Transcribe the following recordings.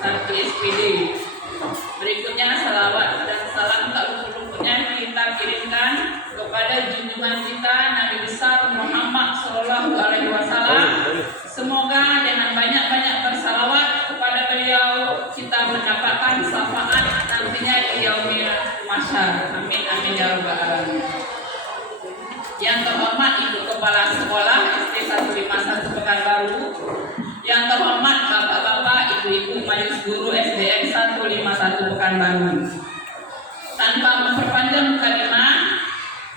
satu SPD. Berikutnya salawat dan salam tak luput-luputnya kita kirimkan kepada junjungan kita Nabi besar Muhammad Sallallahu Alaihi Wasallam. Semoga dengan banyak-banyak bersalawat kepada beliau kita mendapatkan syafaat nantinya di yaumil mahsyar. Amin amin ya rabbal alamin. Yang terhormat Ibu Kepala Sekolah SD 151 Pekanbaru, yang terhormat Bapak-bapak, Ibu-ibu Majelis Guru SDN 151 Pekanbaru. Tanpa memperpanjang kalimat,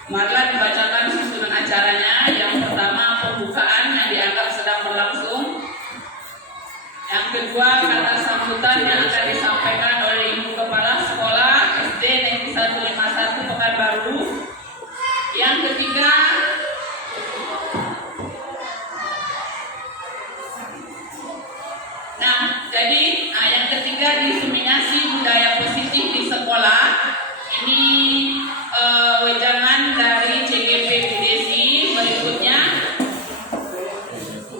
marilah dibacakan susunan acaranya. Yang pertama pembukaan yang dianggap sedang berlangsung. Yang kedua kata sambutan yang akan disampaikan oleh Ibu Kepala Sekolah SD Negeri 151 Pekanbaru. Yang ketiga yang ketiga diseminasi budaya positif di sekolah. Ini wejangan dari CGP BDSI. Berikutnya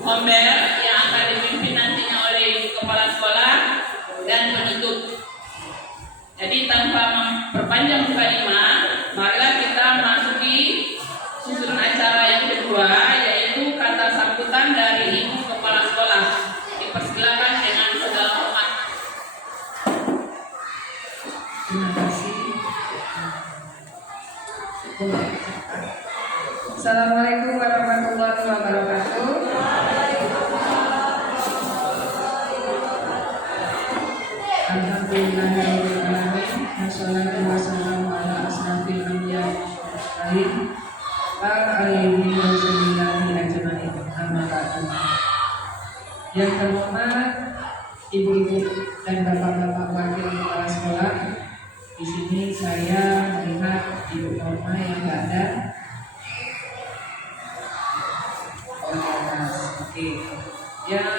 Homber yang akan dipimpin nantinya oleh Ibu Kepala Sekolah dan penutup. Jadi tanpa memperpanjang kalimat, marilah kita memasuki susunan acara yang kedua, yaitu kata sambutan dari Ibu Kepala Sekolah. Dipersilakan dengan segala hormat. Terima kasih. Assalamualaikum warahmatullahi wabarakatuh. Alhamdulillahirabbil alamin. Wassalatu wassalamu ala asrofil anbiya wa alihi wasallam ajmain. Amma ba'du. Yang terhormat Ibu-ibu dan bapak-bapak wakil kepala sekolah, di sini saya melihat Ibu Norma yang nggak ada. Oh, di atas. Oke. Yang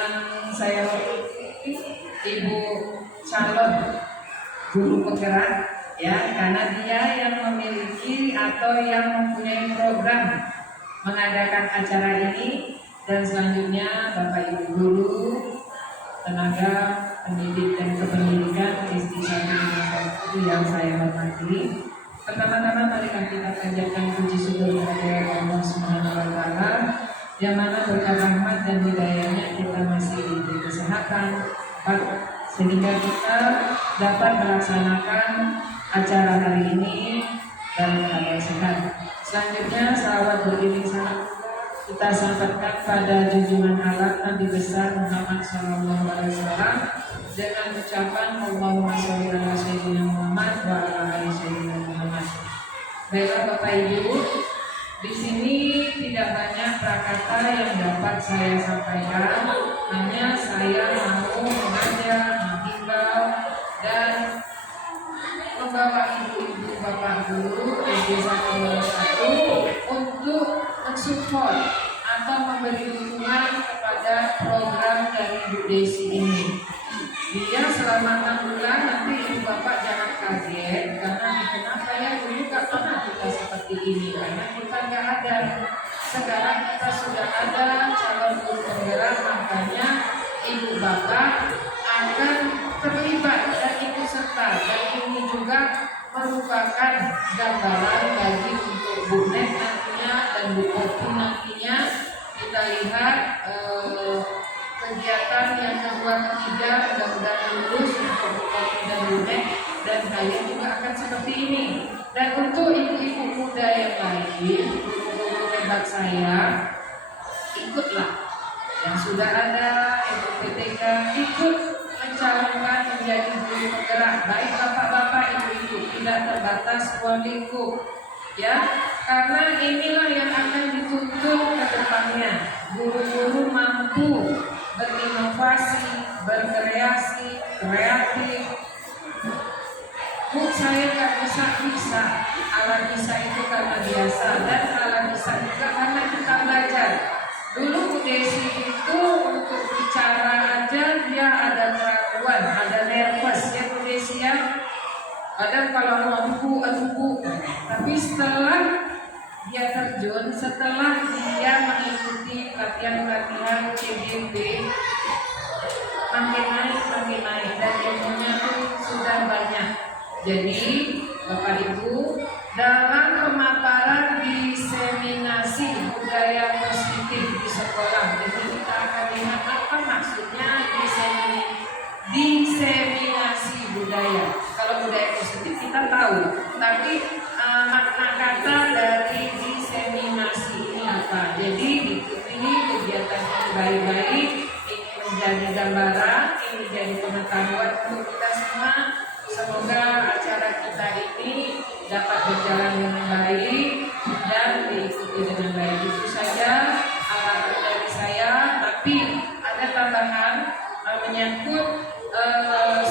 saya hormati Ibu calon guru penggerak, ya, karena dia yang memiliki atau yang mempunyai program mengadakan acara ini. Dan selanjutnya Bapak Ibu guru, tenaga pendidik dan kependidikan SD 151 yang saya hormati. Pertama-tama marilah kita panjatkan puji syukur kepada Allah Subhanahu wa taala yang mana berkat rahmat dan hidayahnya kita masih diberi kesehatan sehingga kita dapat melaksanakan acara hari ini dalam keadaan sehat. Selanjutnya salawat beriring salam kita sampaikan pada junjungan alam Nabi besar Muhammad Sallallahu Alaihi Wasallam dengan ucapan Allahumma sholli ala sayyidina Muhammad wa ala ali sayyidina Muhammad. Baiklah Bapak Ibu, di sini tidak banyak prakata yang dapat saya sampaikan. Hanya saya mau mengajak, menghimbau dan membawa ibu-ibu bapak guru SD 151 untuk mensupport atau memberi dukungan kepada program dari Bu Desi ini. Dia selama 6 bulan, nanti ibu bapak jangan kaget karena kenapa ya dulu gak pernah kita seperti ini, karena kita gak ada. Sekarang kita sudah ada calon guru penggerak, makanya ibu bapak akan terlibat dan ikut serta, dan ini juga merupakan gambaran bagi untuk Bu Nek nantinya dan Bu Opi nantinya. Kita lihat kegiatan yang kedua ketiga mudah-mudahan lulus untuk Bu Opi dan Bu Nek, dan kalian juga akan seperti ini. Dan untuk ibu-ibu muda yang lain, guru-guru hebat saya, ikutlah. Yang sudah ada ibu PTK ikut mencalonkan menjadi guru penggerak, baik bapak-bapak, ibu-ibu, tidak terbatas ruang lingkup, ya, karena inilah yang akan dituntut ke depannya. Guru-guru mampu berinovasi, berkreasi, kreatif. Bu, saya nggak bisa. Alat bisa itu karena biasa, dan alat bisa juga karena kita belajar. Dulu Bu Desi itu untuk bicara aja dia ada keraguan, ada nervous ya Bu Desi ya. Kadang kalau mau bu, tapi setelah dia terjun, setelah dia mengikuti pelatihan CGP, makin naik, dan Jadi Bapak Ibu, dalam pemaparan diseminasi budaya positif di sekolah, jadi kita akan lihat apa maksudnya diseminasi budaya. Kalau budaya positif kita tahu, tapi makna kata dari diseminasi ini apa? Jadi ini kegiatan yang baik-baik, ini menjadi gambaran, ini jadi pengetahuan untuk kita semua. Semoga acara kita ini dapat berjalan dengan baik dan diikuti dengan baik. Itu saja arahan dari saya. Tapi ada tambahan menyangkut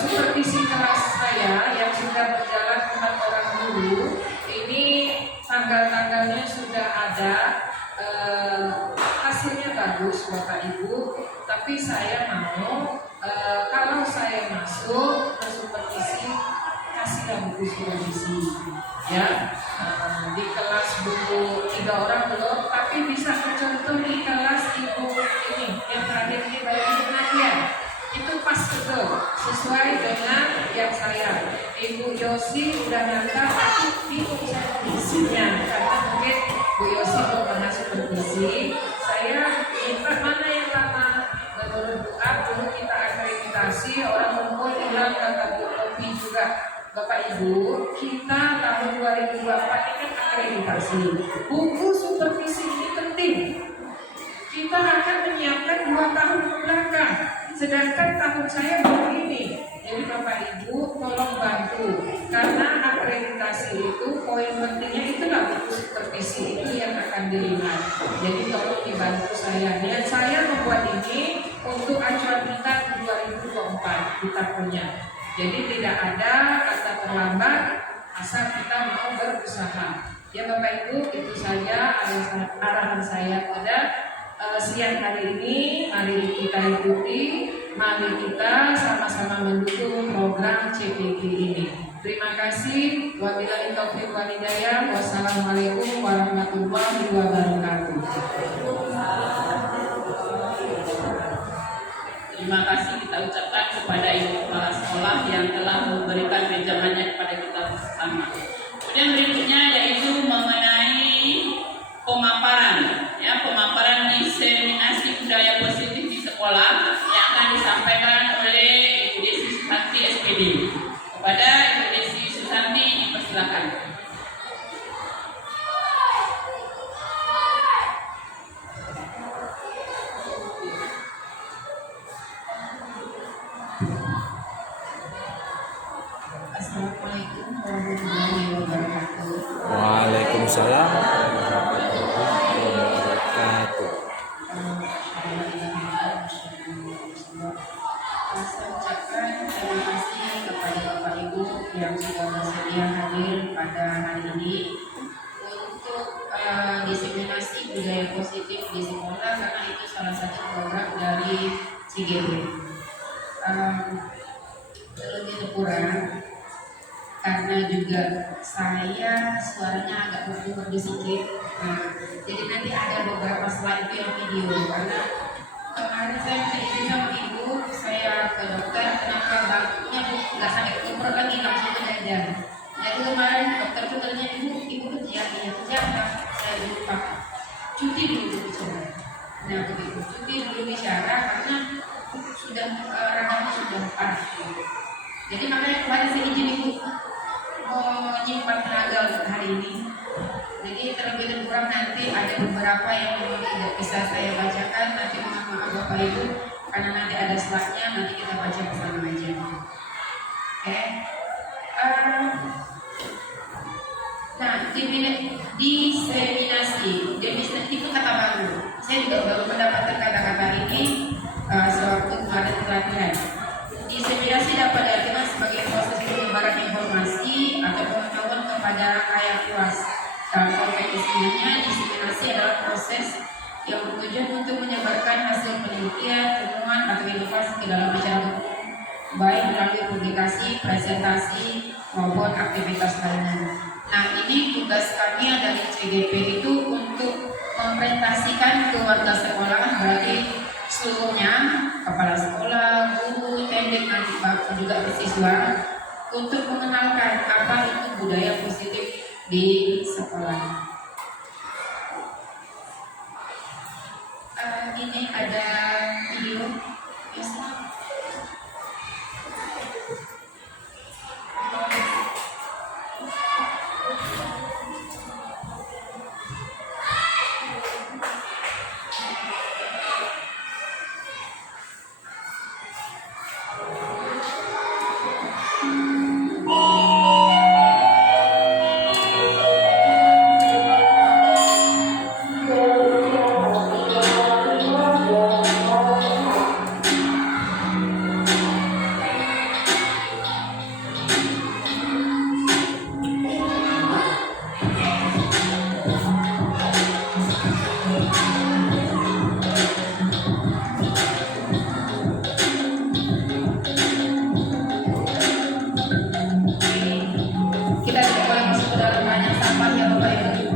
supervisi kelas saya yang sudah berjalan 4 orang dulu. Ini tanggal-tanggalnya sudah ada, hasilnya bagus Bapak Ibu. Tapi saya mau kalau saya masuk ke supervisi, kasihlah buku supervisi ya. Di kelas buku 3 orang belum, tapi bisa mencontoh di kelas ibu ini yang terakhir ini baru Nadia. Itu pas betul, sesuai dengan yang saya. Ibu Yosi udah nyantar, tapi bingung saya isinya karena mungkin Bu Yosi belum pernah supervisi. Saya minta mana yang lama. Menurut doa dulu kita akreditasi, orang kumpul bilang kata Bu Opi juga, Bapak Ibu, kita tahun 2024 ini kan akreditasi. Buku supervisi ini penting. Kita akan menyiapkan 2 tahun ke belakang, sedangkan tahun saya baru ini. Jadi Bapak Ibu tolong bantu, karena akreditasi itu poin pentingnya itulah buku supervisi itu yang akan dilihat. Jadi tolong dibantu saya. Niat saya membuat ini untuk acuan kita di 2024 kita punya. Jadi tidak ada kata terlambat asal kita mau berusaha. Ya Bapak Ibu, itu saja arahan saya pada siang hari ini. Mari kita ikuti, mari kita sama-sama mendukung program CPG ini. Terima kasih. Wabillahi taufiq wal hidayah. Wassalamualaikum warahmatullahi wabarakatuh. Terima kasih kita ucapkan kepada ibu kepala sekolah yang telah memberikan pinjamannya kepada kita bersama. Kemudian berikutnya yaitu mengenai pemaparan, ya, pemaparan diseminasi budaya positif di sekolah yang akan disampaikan oleh Ibu Desi Susanti SPD. Kepada Ibu Desi Susanti dipersilakan. Assalamualaikum warahmatullahi wabarakatuh. Waalaikumsalam warahmatullahi wabarakatuh. Saya ucapkan terima kasih kepada Bapak Ibu yang sudah bersedia hadir pada hari ini untuk diseminasi budaya positif di sekolah, karena itu salah satu program dari CGB. Terlebih kurang karena juga saya suaranya agak merdu-merdu sedikit, jadi nanti ada beberapa slide yang video, karena kemarin saya minta izin sama ibu, saya ke dokter, kenapa batuknya nggak sampai keperut lagi, langsung aja. Jadi kemarin dokter tuh tanya ibu kerja, saya lupa cuti dulu bicara. Nah begitu, cuti dulu bicara karena sudah ragamnya sudah parah. Jadi makanya kemarin saya izin ibu menyimpan tenaga untuk hari ini. Jadi terlebih kurang nanti ada beberapa yang memang tidak bisa saya bacakan. Nanti mohon maaf Bapak Ibu, karena nanti ada slide-nya, nanti kita baca bersama aja. Oke. Nah, diseminasi itu kata baru. Saya juga baru mendapatkan kata-kata ini sewaktu kemarin pelatihan. Diseminasi dapat diartikan sebagai proses penyebaran informasi atau pengetahuan kepada rakyat luas. Dalam konteks istilahnya, diseminasi adalah proses yang bertujuan untuk menyebarkan hasil penelitian, temuan atau inovasi ke dalam masyarakat umum, baik melalui publikasi, presentasi maupun aktivitas lainnya. Nah, ini tugas kami dari CGP itu untuk mempresentasikan ke warga sekolah, berarti seluruhnya, kepala sekolah, guru, teknik, nanti juga siswa, untuk mengenalkan apa itu budaya positif di sekolah. Ini ada video. Yes. Kita coba masuk ke dalam banyak sampah ya Bapak Ibu.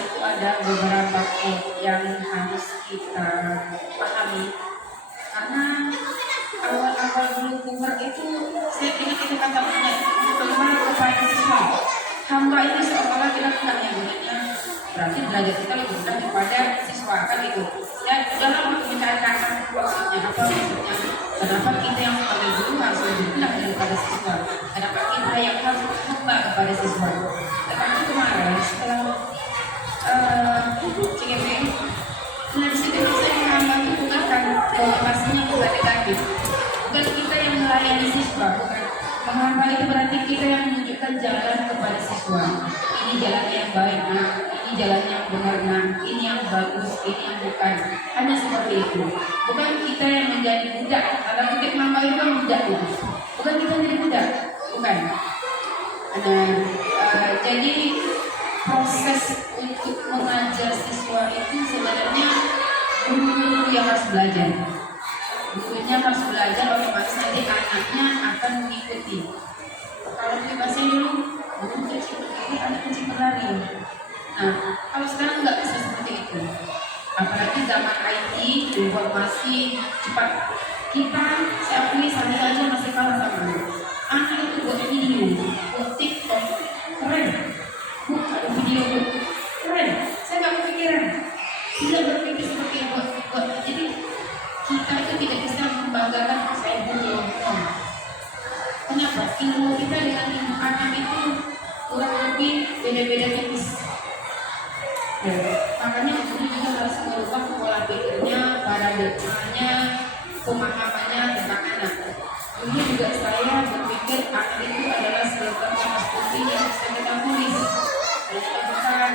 Itu ada beberapa quote yang harus kita pahami karena awal-awal dulu Umar itu saya ingat itu kata Umar kepada siswa, hamba ini seolah-olah dilakukan yang gunanya berarti belajar kita lebih mudah daripada siswa kan itu. Dan dalam membicarakan maksudnya apa maksudnya, kenapa kita yang sebagai guru harus lebih mudah daripada siswa, kenapa kita yang harus hamba kepada siswa. Tetapi kemarin setelah CGP, nah disitu saya hamba itu bukan pastinya bukan negatif, bukan kita yang melayani siswa, bukan. Menghamba itu berarti kita yang menunjukkan jalan kepada siswa. Ini jalan yang baik, nah. Ini jalan yang benar, nah. Ini yang bagus, ini yang bukan. Hanya seperti itu. Bukan kita yang menjadi budak. Kalau kita hamba itu kan budak, bukan kita menjadi budak, bukan. Jadi proses untuk mengajar siswa itu sebenarnya guru yang harus belajar. Gurunya harus belajar, otomatis nanti anaknya akan mengikuti. Kalau di bahasa dulu, guru kecil berdiri, anak kecil berlari. Nah, kalau sekarang nggak bisa seperti itu. Apalagi zaman IT, informasi cepat. Kita, saya akui sambil aja masih kalah sama anak itu buat video, buat TikTok, keren. Ada video keren. Saya nggak kepikiran. Tidak berpikir seperti buat. Jadi kita itu tidak bisa membanggakan saya guru. Kenapa? Ilmu kita dengan ilmu anak itu kurang lebih beda-beda tipis. Makanya guru juga harus merubah pola pikirnya, paradigmanya, pemahamannya tentang anak. Dulu juga saya berpikir anak itu adalah selokan kertas putih yang bisa kita tulis. Ternyata bukan.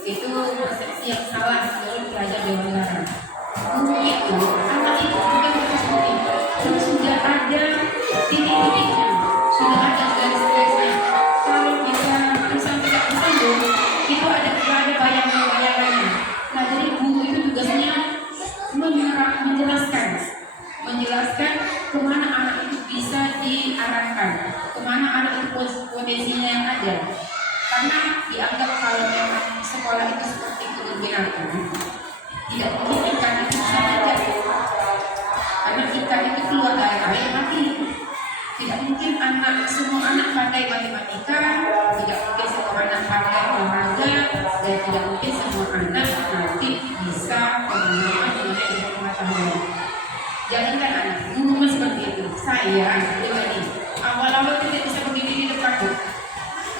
Itu persepsi yang salah menurut pelajar dewasa. Guru itu, anak itu bukan kertas putih. Terus sudah ada titik-titiknya, sudah ada garis-garisnya. Kalau kita bisa tidak bersambung, itu ada bayangan-bayangannya. Nah, jadi guru itu tugasnya menjelaskan kemana anak itu bisa diarahkan, kemana anak itu potensinya yang ada. Karena dianggap kalau memang sekolah itu seperti kebun binatang, Tidak mungkin ikan itu bisa belajar, karena ikan itu keluar dari air mati. Tidak mungkin semua anak pandai matematika, tidak mungkin semua anak pandai olahraga, dan tidak mungkin semua anak nanti bisa pengalaman mengenai pengetahuan. Jangankan anak, guru seperti itu. Saya pribadi awal-awal tidak bisa berdiri di depan,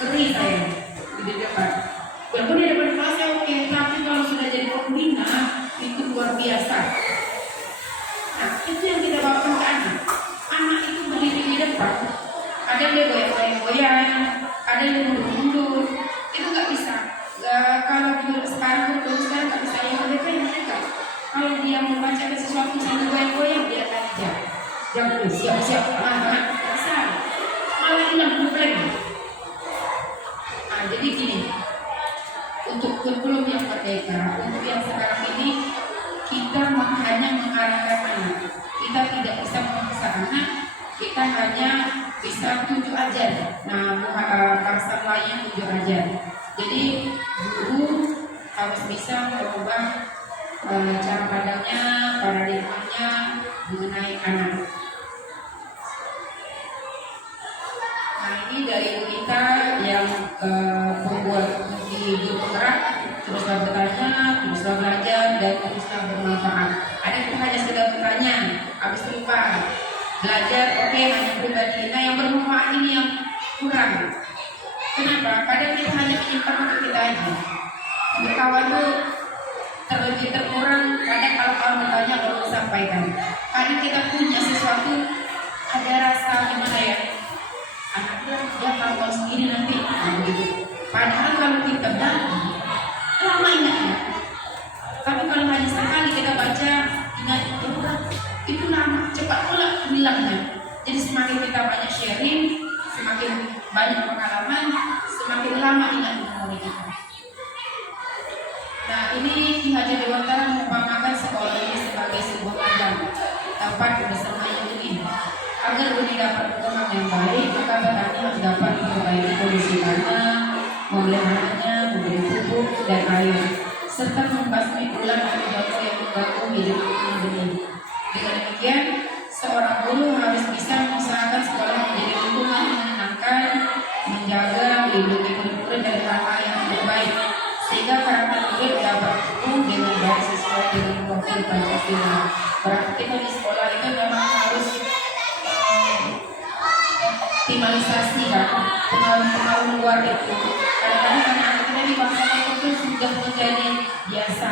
ngeri saya di depan. Walaupun di depan kelasnya oke, tapi kalau sudah jadi pembina itu luar biasa. Nah, itu yang kita bawakan ke anak. Anak itu berdiri di depan, ada yang goyang-goyang, ada yang mundur-mundur, itu nggak bisa. Kalau dulu sekarang nggak bisa yang mereka. Kalau dia membacakan sesuatu sambil goyang-goyang, dia akan jangan siap-siap, bisa malah hilang problem. Nah, jadi gini, untuk kurikulum yang merdeka, untuk yang sekarang ini kita hanya mengarahkan anak. Kita tidak bisa memaksa anak, kita hanya bisa tunjuk ajar. Nah, bahasa lainnya tunjuk ajar. Jadi guru harus bisa merubah cara pandangnya, paradigmanya mengenai anak. Nah, ini dari kita yang membuat video penggerak, teruslah bertanya, teruslah belajar, dan teruslah bermanfaat. Ada yang hanya sekedar bertanya, habis itu lupa belajar, oke, hanya pribadi. Nah, yang bermanfaat ini yang kurang. Kenapa? Kadang kita hanya menyimpan untuk kita aja. Untuk kawan itu terlebih terkurang. Kadang kalau kawan bertanya baru disampaikan. Kadang kita punya sesuatu, ada rasa gimana ya? Anaknya dia tahu sendiri nanti, begitu. Padahal kalau kita bagi, lama ingatnya. Tapi kalau hanya sekali kita baca, ingat itu lama, cepat pula hilangnya. Jadi semakin kita banyak sharing, semakin banyak pengalaman, semakin lama ingat memori kita. Nah, ini Ki Hajar Dewantara mengumpamakan sekolah ini sebagai sebuah ladang, tempat bersama yang ini. Agar benih dapat berkembang yang baik, maka petani harus dapat memperbaiki kondisi tanah, memeliharanya, memberi pupuk dan air, serta membasmi ulang atau jamur yang mengganggu hidup benih. Dengan demikian, seorang guru harus bisa mengusahakan sekolah menjadi lingkungan menyenangkan, menjaga, melindungi murid dari hal-hal yang tidak baik, sehingga karakter murid dapat tumbuh dengan baik sesuai dengan profil Pancasila. Berarti kita di sekolah itu memang harus optimalisasi kan, pengaruh luar itu. Kadang-kadang anak-anak kita di bangsa itu sudah menjadi biasa.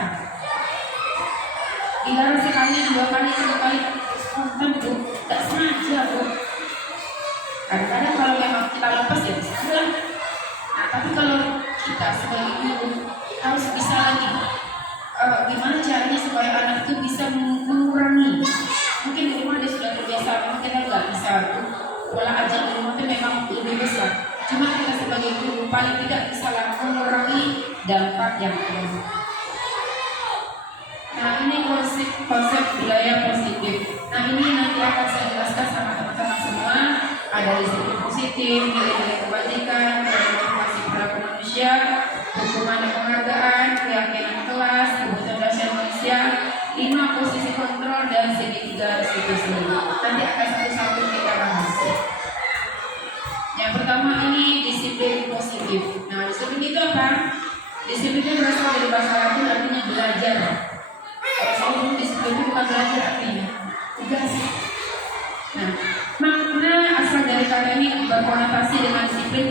Dilarang sekali, 2 kali, 3 kali, spontan bu, tak sengaja bu. Kadang-kadang kalau memang kita lepas ya bisa lah. Nah, tapi kalau kita sebagai guru harus bisa lagi gimana caranya supaya anak itu bisa mengurangi. Mungkin di rumah dia sudah terbiasa, memang kita nggak bisa pola ajar di rumah itu memang lebih besar. Cuma kita sebagai guru paling tidak bisa mengurangi dampak yang ada. Nah, ini konsep wilayah positif. Nah, ini nanti akan saya jelaskan sama teman-teman semua. Ada disiplin positif, nilai-nilai kebajikan, motivasi perilaku manusia, hukuman dan penghargaan, keyakinan kelas, kebutuhan dasar manusia, 5 posisi kontrol, dan segitiga restitusi. Nanti akan satu-satu kita bahas. Yang pertama ini disiplin positif. Nah, disiplin itu apa? Disiplin itu berasal dari bahasa Latin, artinya belajar. Kalau disiplin itu bukan belajar, artinya tugas. Nah, makna asal dari kata ini berkonotasi dengan disiplin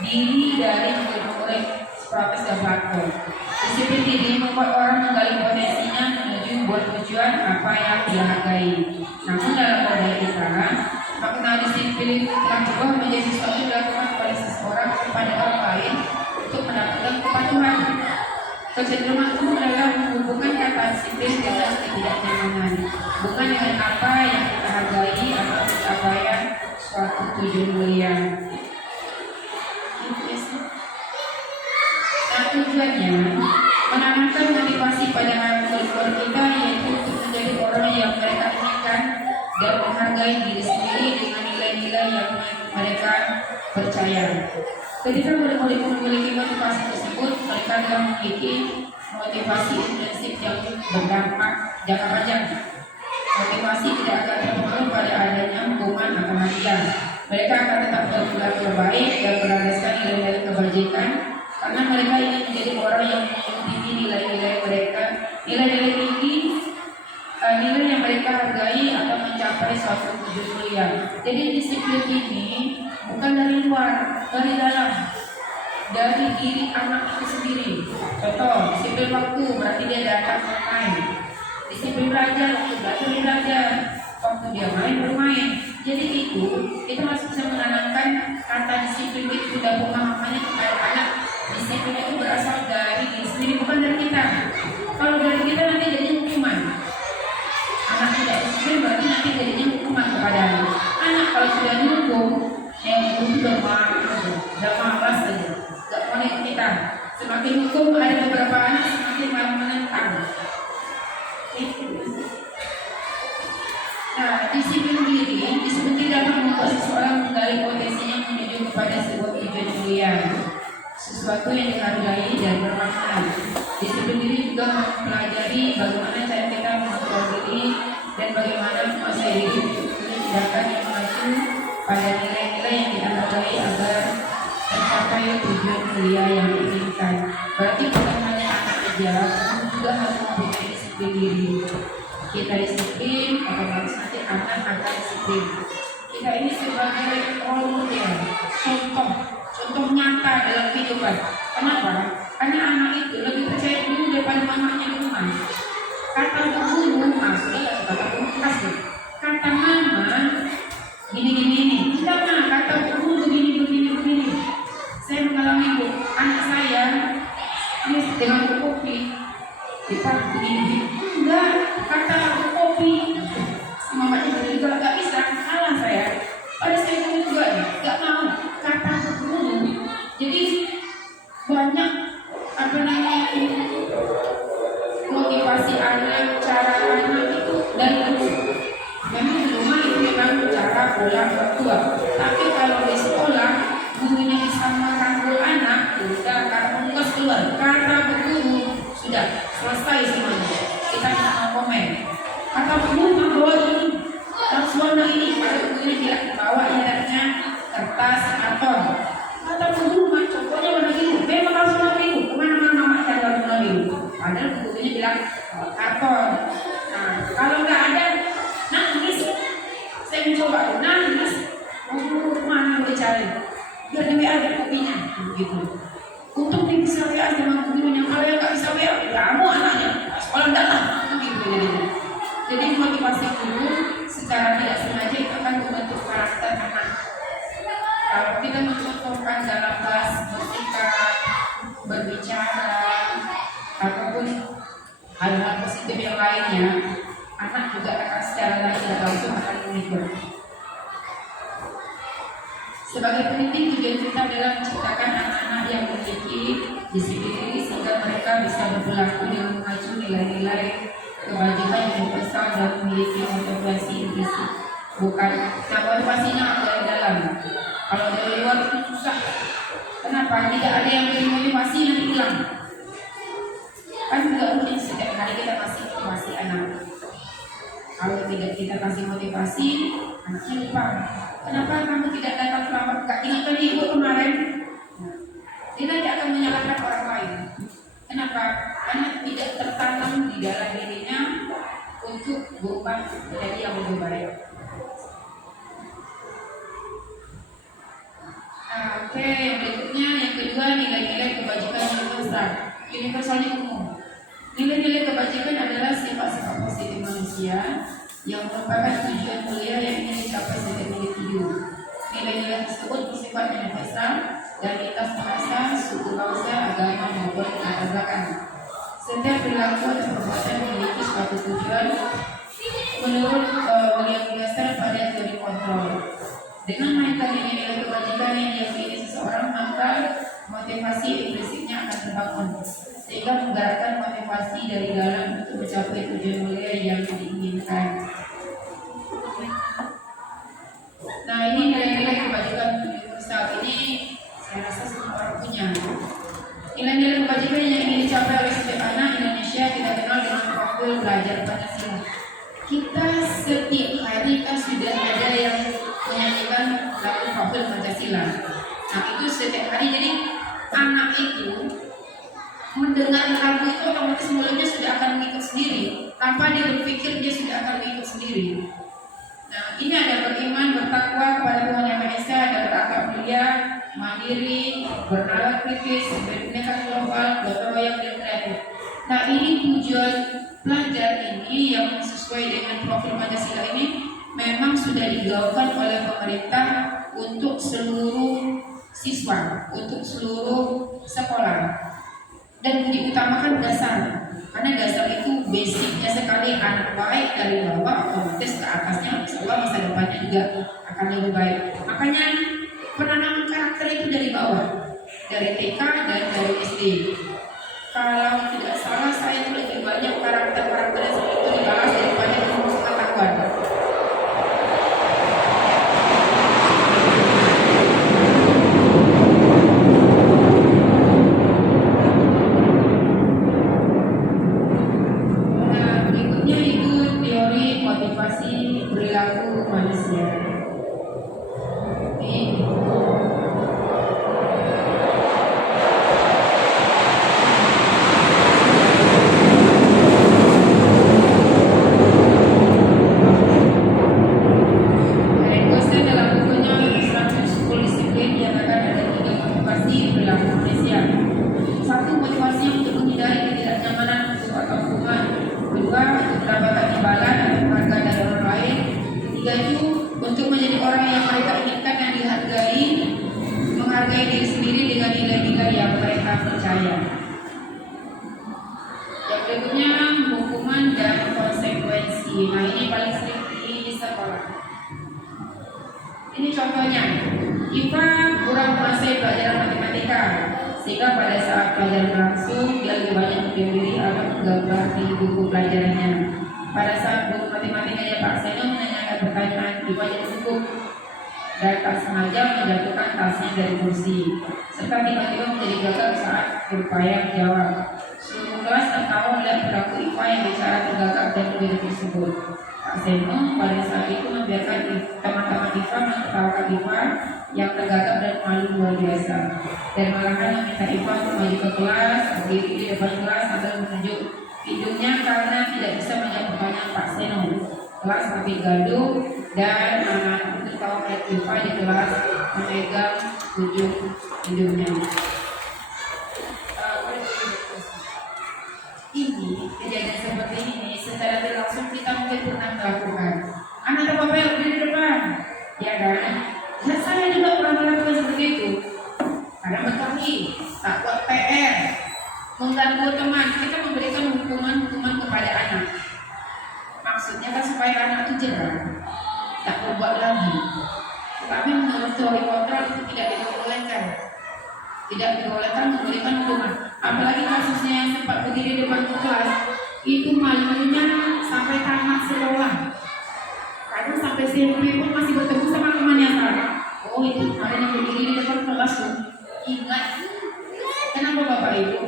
diri dari murid-murid protes dan platform. Disiplin diri membuat orang menggali potensinya menuju buat tujuan apa yang dia hargai. Namun dalam budaya kita, makna disiplin telah berubah menjadi sesuatu yang dilakukan oleh seseorang kepada orang lain untuk mendapatkan kepatuhan. Kecenderungan itu adalah menghubungkan kata disiplin dengan ketidaknyamanan, bukan dengan apa yang kita hargai atau pencapaian suatu tujuan mulia. Nah, tujuannya menanamkan motivasi pada murid-murid kita, yaitu untuk menjadi orang yang mereka inginkan dan menghargai diri sendiri dengan nilai-nilai yang mereka percaya. Ketika murid-murid memiliki motivasi tersebut, mereka akan memiliki motivasi intensif yang berdampak jangka panjang. Motivasi tidak akan terpengaruh pada adanya hukuman atau hadiah. Mereka akan tetap berbuat terbaik dan berlandaskan nilai-nilai kebajikan karena mereka ingin menjadi orang yang memiliki nilai-nilai mereka, nilai-nilai tinggi, nilai yang mereka hargai atau mencapai suatu tujuan mulia. Jadi disiplin ini bukan dari luar, dari dalam, dari diri anak itu sendiri. Contoh, disiplin waktu berarti dia datang on time. Disiplin belajar, waktu belajar, waktu dia main bermain. Jadi itu kita masih bisa menanamkan kata disiplin itu dan pemahamannya kepada anak. Disiplin itu berasal dari diri sendiri, bukan dari kita. Kalau dari kita nanti jadinya hukuman. Anak tidak disiplin berarti nanti jadinya hukuman kepada anak. Anak kalau sudah dihukum, yang itu sudah malas saja, gak mau ikut kita. Semakin hukum ada beberapa anak semakin malah menentang. Nah, disiplin diri dapat membuat seseorang menggali potensinya menuju kepada sebuah tujuan mulia, sesuatu yang dihargai dan bermakna. Disiplin diri juga mempelajari bagaimana cara kita mengontrol diri dan bagaimana menguasai diri untuk tindakan yang mengacu pada nilai-nilai yang dihargai agar tercapai tujuan mulia yang diinginkan. Berarti bukan hanya anak saja, kamu juga harus mempunyai disiplin diri. Kita disiplin, otomatis nanti anak akan disiplin. Kita ini sebagai role model, contoh nyata dalam kehidupan. Kenapa? Karena anak itu lebih percaya dulu daripada mamanya di rumah. Kata guru, sudah kata guru kasih. Kata mama, gini. Tidak mah, kata guru begini. Saya mengalami bu, anak saya ini dengan kopi, kita begini. Enggak, kata kopi. Mamanya juga nggak bisa, kalah saya. Pada saya dulu juga nggak mau kata guru. Jadi banyak motivasi anak, cara anak itu dari guru. Memang di rumah itu memang cara pola tua. Tapi kalau di sekolah gurunya bisa merangkul anak, sudah karena keluar kata guru sudah selesai semuanya. Kita tidak mau komen. Kata guru membawa ini, harus warna ini. Pada gurunya bilang bawa idatnya kertas karton. Kata guru mah contohnya warna biru. Memang harus warna biru. Kemana-mana mama cari warna biru. Padahal gurunya bilang karton. Nah, kalau nggak ada nangis. Saya mencoba nangis. Guru mana boleh cari? Biar di WA ada kopinya. Begitu. Untuk bisa WA sama gurunya. Kalau yang nggak bisa WA, kamu anaknya sekolah dalam. Begitu jadinya. Jadi motivasi guru secara tidak sengaja itu akan membentuk karakter anak. Kalau kita mencontohkan dalam kelas bersikap, berbicara, ataupun hal-hal positif yang lainnya, anak juga akan secara tidak langsung akan mengikut. Sebagai pendidik, tujuan kita adalah menciptakan anak-anak yang memiliki disiplin diri sehingga mereka bisa berperilaku dengan mengacu nilai-nilai kebajikan yang universal dan memiliki motivasi intrinsik. Bukan, nah motivasinya dari dalam. Kalau dari luar itu susah. Kenapa? Tidak ada yang beri motivasi nanti hilang. Kan tidak mungkin setiap hari kita kasih motivasi anak. Kalau tidak kita kasih motivasi, anaknya lupa. Kenapa kamu tidak datang terlambat? Gak ingat tadi ibu kemarin? Nah, dia nanti akan menyalahkan orang lain. Kenapa? Karena tidak tertanam di dalam dirinya untuk berubah menjadi yang lebih baik. Oke, yang berikutnya yang kedua nilai-nilai kebajikan universal. Universalnya umum. Nilai-nilai kebajikan adalah sifat-sifat positif manusia yang merupakan tujuan mulia yang ingin dicapai setiap individu. Nilai-nilai tersebut bersifat universal dan lintas bahasa, suku bangsa, agama maupun latar belakang. Setiap perilaku dan perbuatan memiliki suatu tujuan menurut yang berdasar pada teori kontrol. Dengan mainkan nilai-nilai kebajikan yang diyakini seseorang, maka motivasi intrinsiknya akan terbangun sehingga menggerakkan motivasi dari dalam untuk mencapai tujuan mulia yang diinginkan. Nah, ini nilai-nilai kebajikan universal ini saya rasa semua orang punya. Nilai-nilai kebajikan yang ingin dicapai oleh setiap anak hari. Jadi anak itu mendengar lagu itu otomatis mulutnya sudah akan mengikut sendiri, tanpa dia berpikir dia sudah akan mengikut sendiri. Nah, ini ada beriman, bertakwa kepada Tuhan Yang Maha Esa, ada berakhlak mulia, mandiri, bernalar kritis, berpindah global, gotong royong dan kreatif. Nah, ini tujuan pelajar ini yang sesuai dengan profil Pancasila ini memang sudah digaungkan oleh pemerintah untuk seluruh siswa, untuk seluruh sekolah. Dan diutamakan dasar, karena dasar itu basicnya sekali. Anak baik dari bawah otomatis ke atasnya insya Allah masa depannya juga akan lebih baik. Makanya penanaman karakter itu dari bawah, dari TK dan dari SD. Kalau tidak salah saya itu lebih banyak karakter-karakter seperti itu dibahas daripada ilmu pengetahuan. Motivasi perilaku manusia. Reinforcement dalam bukunya Instruction School Discipline yang akan ada 3 motivasi perilaku manusia. 1. Motivasi untuk menghindari ketidaknyamanan untuk atau hubungan. 2. Untuk mendapatkan imbalan atau harga dari orang lain. 3 itu untuk menjadi orang yang mereka inginkan dan dihargai, menghargai diri sendiri dengan nilai-nilai yang mereka percaya. Yang berikutnya hukuman dan konsekuensi. Nah, ini paling sering di sekolah. Ini contohnya, IPA kurang menguasai pelajaran matematika, sehingga pada saat pelajaran berlangsung dia lebih banyak berdiri atau menggambar di buku pelajarannya. Pada saat guru matematikanya Pak Seno menanyakan pertanyaan, IPA jadi cukup dan tak sengaja menjatuhkan tasnya dari kursi, serta tiba-tiba menjadi gagal saat berupaya menjawab. Seluruh kelas tertawa melihat perilaku IPA yang bicara tergagap dan begitu tersebut. Pak Seno pada saat itu membiarkan teman-teman IPA menertawakan IPA yang tergagap dan malu luar biasa, dan malahan meminta IPA untuk maju ke kelas, berdiri di depan kelas sambil menunjuk hidungnya karena tidak bisa menjawab pertanyaan Pak Seno. Kelas makin gaduh dan anak-anak tertawa melihat IPA di kelas memegang ujung hidungnya. Ini kejadian seperti ini secara tidak langsung kita mungkin pernah melakukan. Anak atau bapak yang berdiri di depan, ya kan? Dan saya juga pernah melakukan seperti itu. Karena berkali tak buat PR, mengganggu teman, kita memberikan hukuman kepada anak. Maksudnya kan supaya anak itu jerah, tak berbuat lagi. Tapi menurut teori kontrol itu tidak diperbolehkan. Tidak diperbolehkan memberikan hukuman. Apalagi kasusnya yang sempat berdiri di depan kelas, itu malunya sampai tamat sekolah. Kadang sampai SMP pun masih bertemu sama temannya sekarang. Oh, itu kemarin yang berdiri di depan kelas tuh. Ingat. Kenapa Bapak Ibu?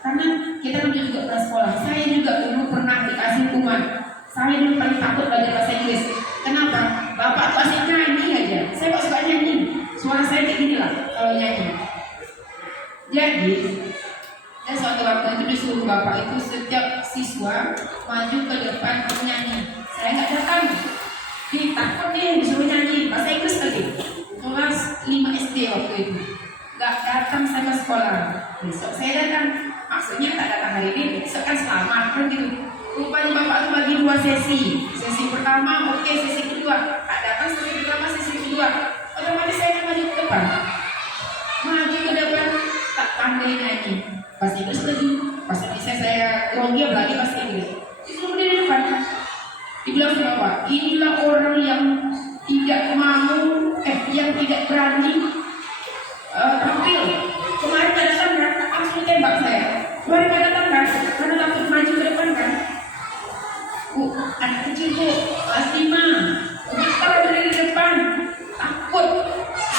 Karena kita dulu juga pernah sekolah. Saya juga dulu pernah dikasih hukuman. Saya dulu paling takut belajar bahasa Inggris. Kenapa? Bapak tuh asik nyanyi aja. Saya kok suka nyanyi. Suara saya kayak gini lah kalau nyanyi. Jadi, dan suatu waktu itu disuruh bapak itu setiap siswa maju ke depan menyanyi. Saya nggak datang. Takut nih disuruh nyanyi bahasa Inggris tadi. Kelas 5 SD waktu itu. Nggak datang saya ke sekolah. Besok saya datang. Maksudnya tak datang hari ini. Besok kan selamat kan gitu. Rupanya bapak itu bagi 2 sesi. Sesi pertama oke, sesi kedua tak datang, sesi pertama, sesi kedua. Otomatis saya maju ke depan. Maju ke depan tak pandai nyanyi. Bahasa Inggris lagi. Bahasa Indonesia saya grogi lagi bahasa Inggris. Disuruh berdiri di depan. Dibilang sama bapak, inilah orang yang tidak mau, yang tidak berani tampil. Kemarin pada datang kan, langsung tembak saya. Kemarin pada datang kan, karena takut maju ke depan kan. Anak kecil bu, kelas 5. Kalau berdiri di depan, takut.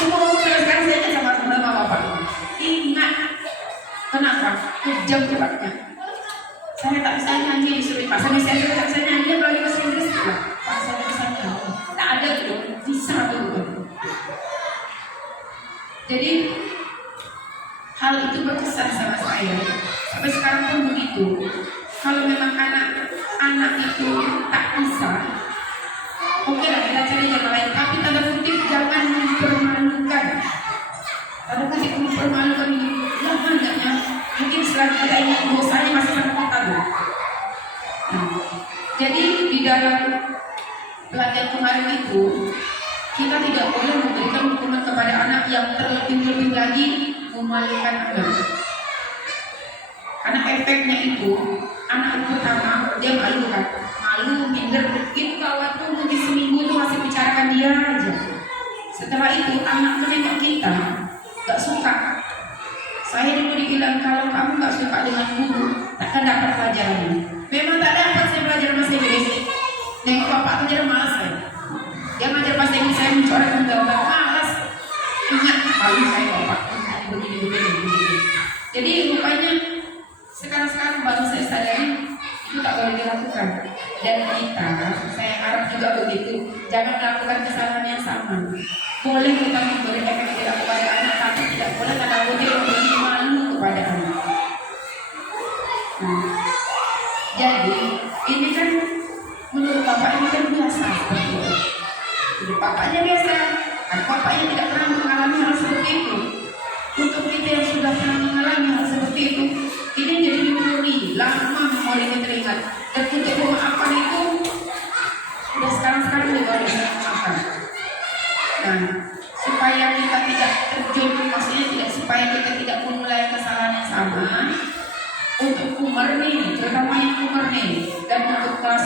Semua orang sekarang saya sama bapak. Ingat, kenapa? Kejam geraknya. Saya tak bisa nyanyi disuruh bahasa Indonesia, saya tak bisa nyanyi apalagi bahasa Inggris. Pak saya bisa nyanyi. Tak ada tuh, bisa tuh. Jadi pun begitu. Kalau memang anak itu tak bisa, oke lah kita cari yang lain. Tapi tanda kutip jangan mempermalukan. Tanda kutip mempermalukan ini. Ya banyaknya. Mungkin setelah kita ini dosanya masih sama kita tuh. Jadi di dalam pelatihan kemarin itu kita tidak boleh memberikan hukuman kepada anak yang terlebih-lebih lagi memalukan anak. Karena efeknya itu anak pertama dia malu kan, malu, minder, itu waktu mungkin seminggu itu masih bicarakan dia aja. Setelah itu anak menengok kita gak suka. Saya dulu dibilang kalau kamu gak suka dengan guru takkan dapat pelajaran. Memang tak dapat saya belajar bahasa Inggris. Nengok bapak aja malas saya. Dia ngajar bahasa Inggris saya mencoret menggambar malas. Ingat paling saya bapak begini. Jadi rupanya sekarang baru saya sadari itu tak boleh dilakukan. Dan kita, saya harap juga begitu, jangan melakukan kesalahan yang sama. Boleh kita memberi efek tidak kepada anak, tapi tidak boleh tanda kutip memberi malu kepada anak. Jadi ini kan menurut bapak ini kan biasa. Jadi bapaknya biasa, kan bapaknya tidak pernah mengalami hal seperti itu. Untuk kita yang sudah pernah mengalami hal seperti itu, ini jadi memori lama memori kita teringat. Dan untuk memaafkan itu sudah sekarang juga harus memaafkan. Nah, supaya kita tidak terjun, maksudnya tidak supaya kita tidak memulai kesalahan yang sama. Untuk kumar nih, terutama yang kumar nih, dan untuk kelas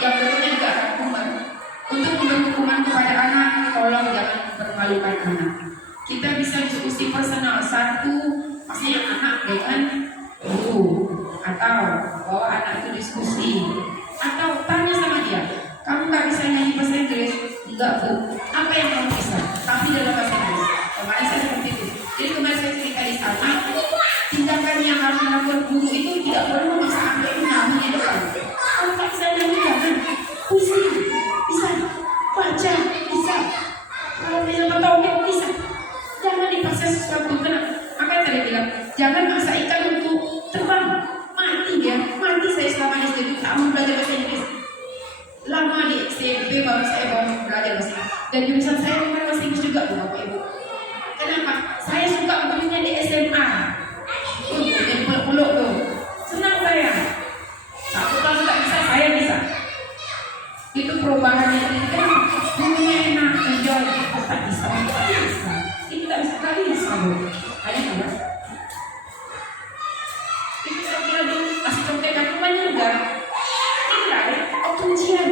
yang berikutnya juga akan kumar. Untuk memberi hukuman kepada anak, tolong jangan mempermalukan anak. Kita bisa diskusi personal satu, maksudnya anak dengan guru, atau bawa anak itu diskusi, atau tanya sama dia, kamu nggak bisa nyanyi bahasa Inggris? Enggak bu, apa yang kamu bisa? Tapi dalam bahasa Inggris. Kemarin saya seperti itu. Jadi kemarin saya cerita di sana, tindakan yang harus dilakukan guru itu tidak perlu memaksa anak itu nyanyi di depan. Kalau tak bisa nyanyi jangan, puisi bisa, baca bisa, kalau bisa bertauhid bisa. Jangan dipaksa sesuatu karena apa yang tadi bilang, jangan maksa ikan untuk terbang, mati dia, mati saya selama di situ tak mau belajar bahasa Inggris. Lama di SMP baru saya mau belajar bahasa Inggris. Dan jurusan saya memang bahasa Inggris juga tuh Bapak Ibu. Kenapa? Saya suka gurunya di SMA. Jadi peluk-peluk tuh. Senang saya. Satu kelas tak bisa, saya bisa. Itu perubahannya. Kenapa? Gurunya enak, enjoy. Tak bisa, tak bisa. Ini tak bisa kali bisa loh. Hanya apa? Itu saya kira dulu masih contekan rumahnya enggak. Tidak, waktu ujian.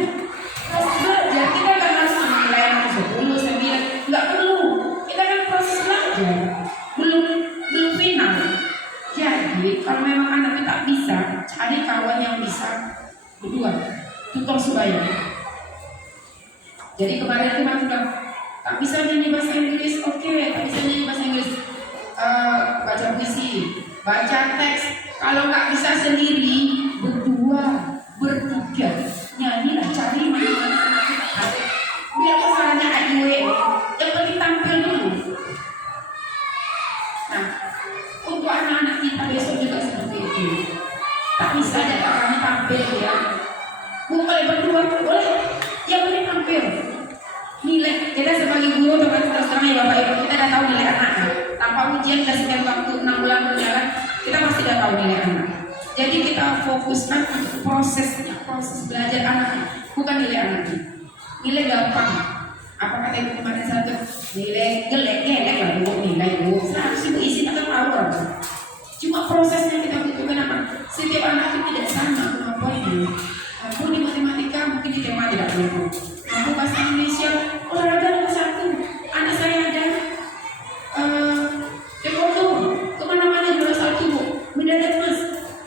Proses belajar kita kan harus menilai anak 10, 9. Enggak perlu. Kita kan proses belajar. Belum final. Jadi kalau memang anak itu tak bisa, cari kawan yang bisa. Kedua, tutor sebaya. Jadi kemarin itu Mas bilang, tak bisa nyanyi bahasa Inggris, oke, tak bisa nyanyi bahasa Inggris, baca puisi, baca teks. Kalau nggak bisa sendiri, berdua, bertiga, nyanyilah, cari mana-mana anak kita ada. Biar kesalahannya AIW, yang penting tampil dulu. Nah, untuk anak-anak kita besok juga seperti itu. Tak bisa ada orangnya tampil ya. Boleh berdua, boleh, yang penting tampil. Nilai kita sebagai guru atau terus terang ya Bapak Ibu, kita dah tahu nilai anak kan? Tanpa ujian dan sekian waktu 6 bulan berjalan, kita pasti dah tahu nilai anak. Jadi kita fokuskan untuk prosesnya, proses belajar anak, bukan nilai anaknya. Nilai gampang. Apa kata ibu kemarin satu? Nilai gelek lah dulu nilai bu. 100 ibu isi tak tahu orang. Cuma prosesnya kita butuhkan apa? Setiap anak itu tidak sama kemampuannya. Aku di matematika mungkin di tema tidak perlu. Aku bahasa Indonesia olahraga nomor 1. Anak saya ada taekwondo, kemana-mana juara 1 bu, medali emas.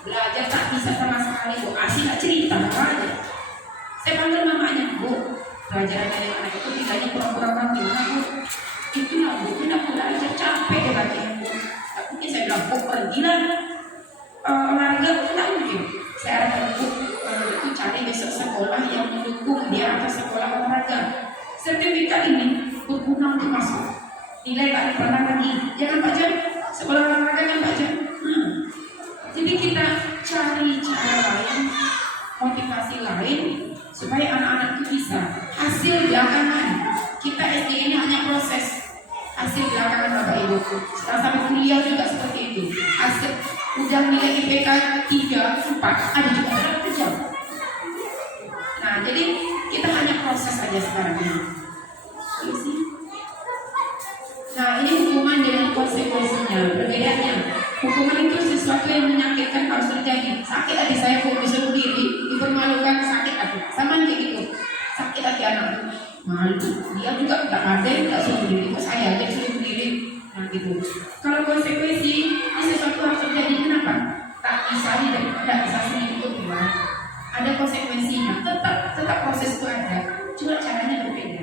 Belajar tak bisa sama sekali bu, asik tak cerita aja. Saya panggil mamanya bu, pelajaran dari anak itu tidaknya pura-pura gimana bu? Itu lah bu, tidak belajar capek deh latihan bu. Tapi saya bilang bu pergilah olahraga tidak mungkin. Saya arahkan bu, kalau itu cari besok sekolah yang mendukung dia atau sekolah olahraga. Sertifikat ini berguna untuk masuk. Nilai tak pernah lagi. Jangan Pak Jan, sekolah olahraga kan Pak Jan. Jadi kita cari cara lain, motivasi lain supaya anak-anak itu bisa. Hasil belakangan kita SD ini hanya proses, hasil belakangan Bapak Ibu. Setelah sampai kuliah juga seperti itu. Hasil udah nilai IPK 3, 4, ada juga yang kerja. Nah, jadi kita hanya proses aja sekarang ini. Iya sih. Nah, ini hukuman dengan konsekuensinya. Perbedaannya, hukuman itu sesuatu yang menyakitkan harus terjadi. Sakit hati saya kok disuruh diri, dipermalukan, sakit hati. Sama kayak gitu. Sakit hati anak itu malu. Dia juga nggak ada yang nggak suruh diri. Itu saya aja suruh diri. Nah gitu. Kalau konsekuensi ini sesuatu harus terjadi. Kenapa? Tak bisa tidak bisa sendiri itu gimana? Ada konsekuensinya. Tetap proses itu ada. Cuma caranya berbeda.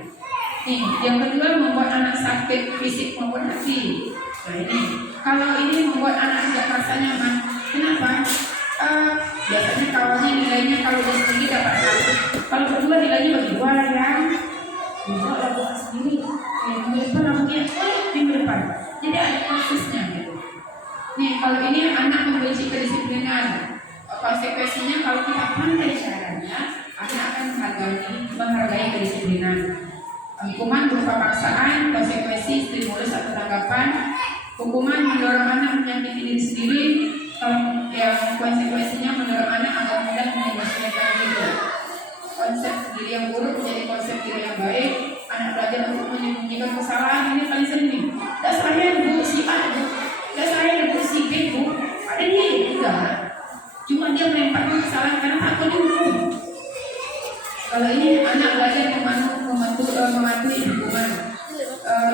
Nih, yang kedua membuat anak sakit fisik maupun hati. Nah ini, kalau ini membuat anak tidak merasa nyaman, kenapa? Biasanya kawannya nilainya kalau dia sendiri dapat 1, kalau berdua nilainya bagi 2 ya. Juga lagu sendiri, minggu depan lagunya, minggu depan. Jadi ada prosesnya gitu. Nih, kalau ini anak membenci kedisiplinan, konsekuensinya kalau kita pandai caranya, anak akan menghargai kedisiplinan. Hukuman berupa paksaan, konsekuensi, stimulus atau tanggapan. Hukuman mendorong anak menyakiti diri sendiri, yang konsekuensinya mendorong anak agar mudah menyesuaikan diri. Konsep diri yang buruk menjadi konsep diri yang baik. Anak belajar untuk menyembunyikan kesalahan, ini paling sering nih. Dan saya Bu si A, dan saya Bu si B Bu, ada dia enggak. Cuma dia melemparkan kesalahan karena takut dihukum. Kalau ini anak belajar mematuhi hukuman.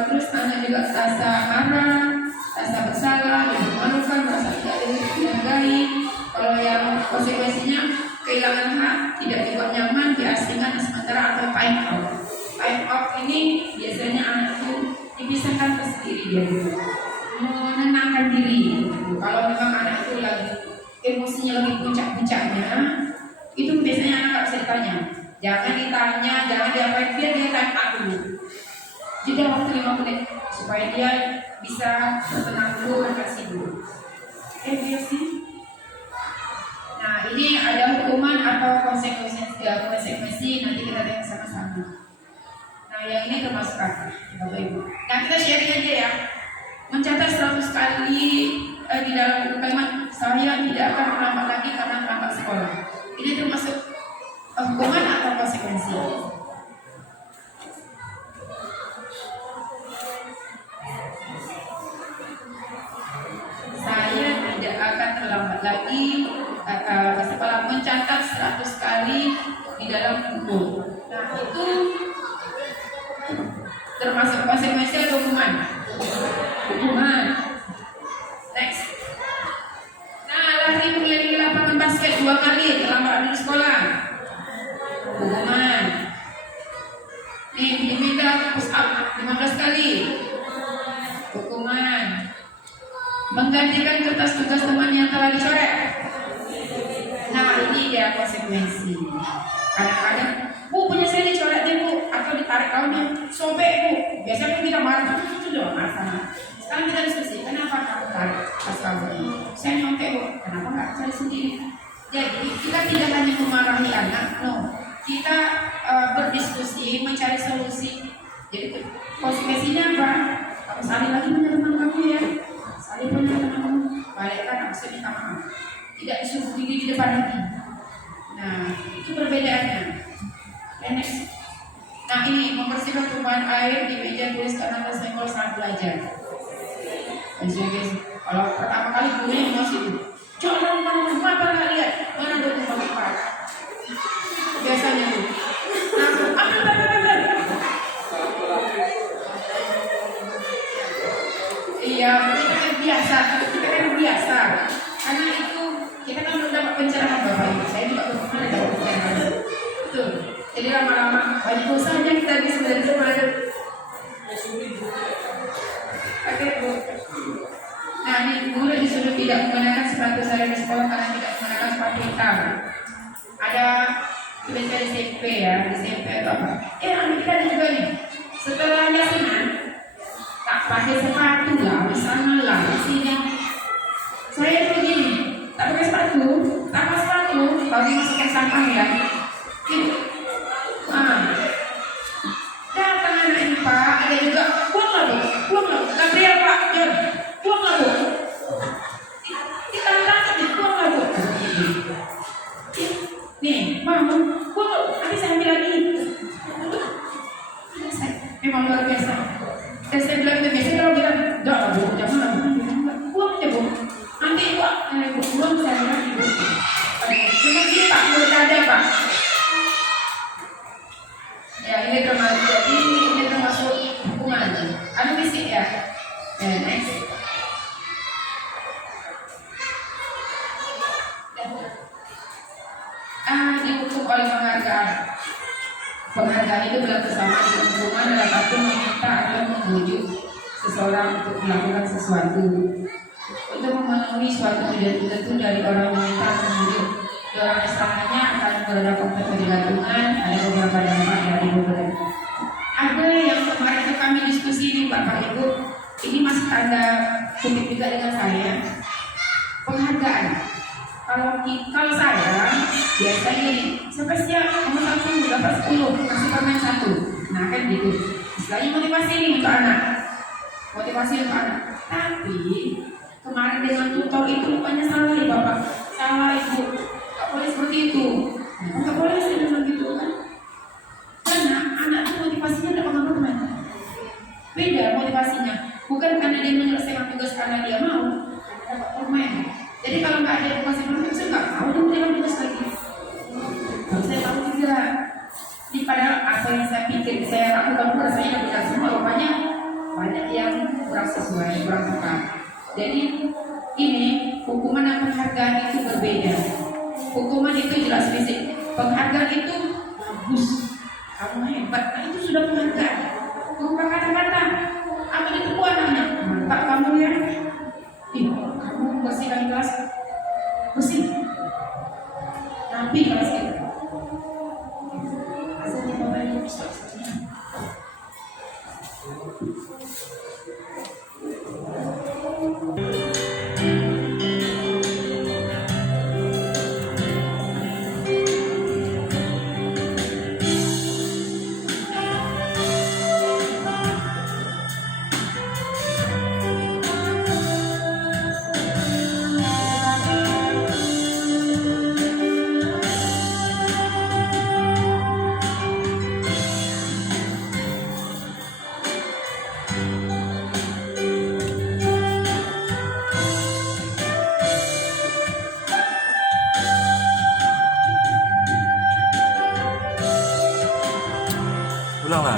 Terus anak juga rasa marah, rasa bersalah, dimalukan, merasa tidak dihargai. Kalau yang konsekuensinya kehilangan hak, tidak dibuat nyaman, diasingkan sementara atau time out. Time out ini biasanya anak itu dipisahkan ke sendiri dia dulu, menenangkan diri. Kalau memang anak itu lagi emosinya lagi puncak-puncaknya, itu biasanya anak nggak bisa ditanya. Jangan ditanya, jangan diapain, dia time out dulu. Jeda waktu 5 menit supaya dia bisa tenang dulu, refleksi dulu. Dia sih. Nah, ini ada hukuman atau konsekuensi nanti kita lihat sama-sama. Nah, yang ini termasuk apa? Bapak Ibu. Nah, kita sharing aja ya. Mencatat 100 kali di dalam buku kalimat, saya tidak akan terlambat lagi karena terlambat sekolah. Ini termasuk hukuman atau konsekuensi? Saya tidak akan terlambat lagi sekolah, mencatat 100 kali di dalam buku. Nah, itu termasuk konsekuensi atau hukuman? Hukuman. Next. Nah, lari mengelilingi lapangan basket 2 kali terlambat di sekolah. Hukuman. Nih, diminta push up 15 kali. Hukuman. Menggantikan kertas tugas teman yang telah dicoret. Nah, ini dia konsekuensi. Kadang-kadang, Bu, punya saya dicoret deh Bu, atau ditarik kaunnya, sobek Bu. Biasanya kita marah, itu doang marah. Sekarang kita diskusi, kenapa kamu tarik tas kaunnya? Saya nyontek Bu, kenapa nggak cari sendiri? Jadi kita tidak hanya memarahi anak, no. Kita berdiskusi, mencari solusi. Jadi konsekuensinya apa? Kamu saling lagi menerima kamu ya. Saling menerima kamu. Balikkan aku minta maaf. Tidak disuruh diri di depan lagi. Nah, itu perbedaannya. Next. Nah, ini membersihkan tumpahan air di meja tulis karena tersenggol saat belajar. Kalau pertama kali gurunya masih jangan apa nggak lihat mana ada tumpah tumpah. Biasanya tuh. Nah, ambil. Iya, kita kan biasa. Karena itu kita kan belum dapat pencerahan Bapak Ibu. Saya juga belum pernah dapat pencerahan. Betul. Jadi lama-lama banyak dosanya kita di sebenarnya ada. Oke Bu. Nah, ini guru disuruh tidak menggunakan sepatu sandal di sekolah karena tidak menggunakan sepatu hitam. Ada tulisan di SMP ya, di SMP atau apa? Anak kita ada juga nih. Setelah yasinan, tak pakai sepatu lah, misalnya lah, isinya. Saya itu begini, tak pakai sepatu, baru masukkan sampah ya. Gitu. Datang anak ini Pak, ada juga buanglah Bu, buanglah. Gabriel Pak, John, buanglah Bu. Kita tangkap di buanglah Bu. Nih, mau buang, nanti saya ambil lagi. Memang luar biasa. Dan saya bilang biasa kalau bilang, jangan Bu, jangan buang aja Bu. Nanti Ibu, buang saya bilang Ibu. Memang ini Pak, menurut ada Pak. Ya ini termasuk hukuman. Ada bisik ya. Next. Dihukum oleh penghargaan. Penghargaan itu berlaku sama dengan hukuman dalam arti meminta atau membujuk seseorang untuk melakukan sesuatu. Untuk memenuhi suatu tujuan tertentu dari orang meminta atau membujuk. Orang istilahnya akan berdampak ketergantungan. Ada beberapa dampak dari beberapa. Ada yang kemarin itu kami diskusi ini Bapak Ibu. Ini masih tanda kutip juga dengan saya. Penghargaan. Kalau saya biasanya ini sampai siap nomor 1 dapat 10 kasih permen 1. Nah kan gitu. Istilahnya motivasi ini untuk anak. Motivasi untuk anak. Tapi kemarin dengan tutor itu rupanya salah nih Bapak. Salah Ibu. Gak boleh seperti itu. Gak boleh sih dengan gitu kan. Karena anak itu motivasinya ada pengalaman. Beda motivasinya. Bukan karena dia menyelesaikan tugas karena dia mau. Karena dapat permen. Jadi kalau nggak ada motivasi permen, saya nggak mau dia menyelesaikan tugas lagi. Saya tahu juga. Di padahal apa yang saya pikir, saya lakukan rasanya benar semua. Rupanya banyak yang kurang sesuai, kurang tepat. Jadi ini hukuman dan penghargaan itu berbeda. Hukuman itu jelas fisik, penghargaan itu bagus, kamu hebat, nah itu sudah penghargaan. Berupa kata-kata, apa itu anaknya, mantap kamu ya, kamu bersihkan kelas, bersih, rapi kelas kita. Asalnya bapak ibu bisa. Ulang.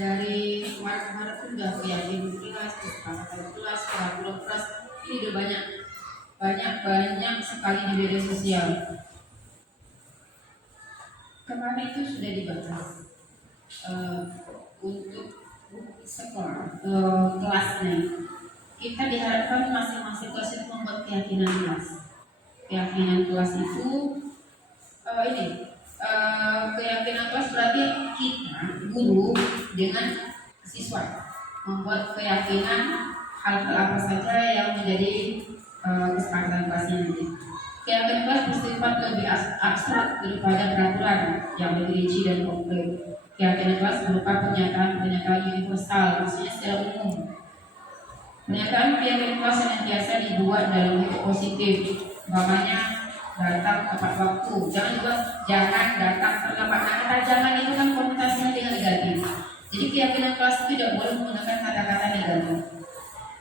dari kemarin-kemarin tuh udah keyakinan kelas, kesepakatan kelas, peraturan kelas, ini udah banyak sekali di media sosial. Kemarin itu sudah dibahas untuk sekolah kelasnya. Kita diharapkan masing-masing kelas itu membuat keyakinan kelas. Keyakinan kelas itu keyakinan kelas berarti kita guru dengan siswa membuat keyakinan hal-hal apa saja yang menjadi kesepakatan kelasnya nanti. Keyakinan kelas bersifat lebih abstrak daripada peraturan yang lebih rinci dan konkret. Keyakinan kelas berupa pernyataan universal, maksudnya secara umum. Pernyataan keyakinan kelas senantiasa dibuat dalam bentuk positif, umpamanya datang tepat waktu, jangan datang terlambat. Nah, kata jangan itu kan konotasinya dengan negatif. Jadi keyakinan kelas itu tidak boleh menggunakan kata-kata negatif.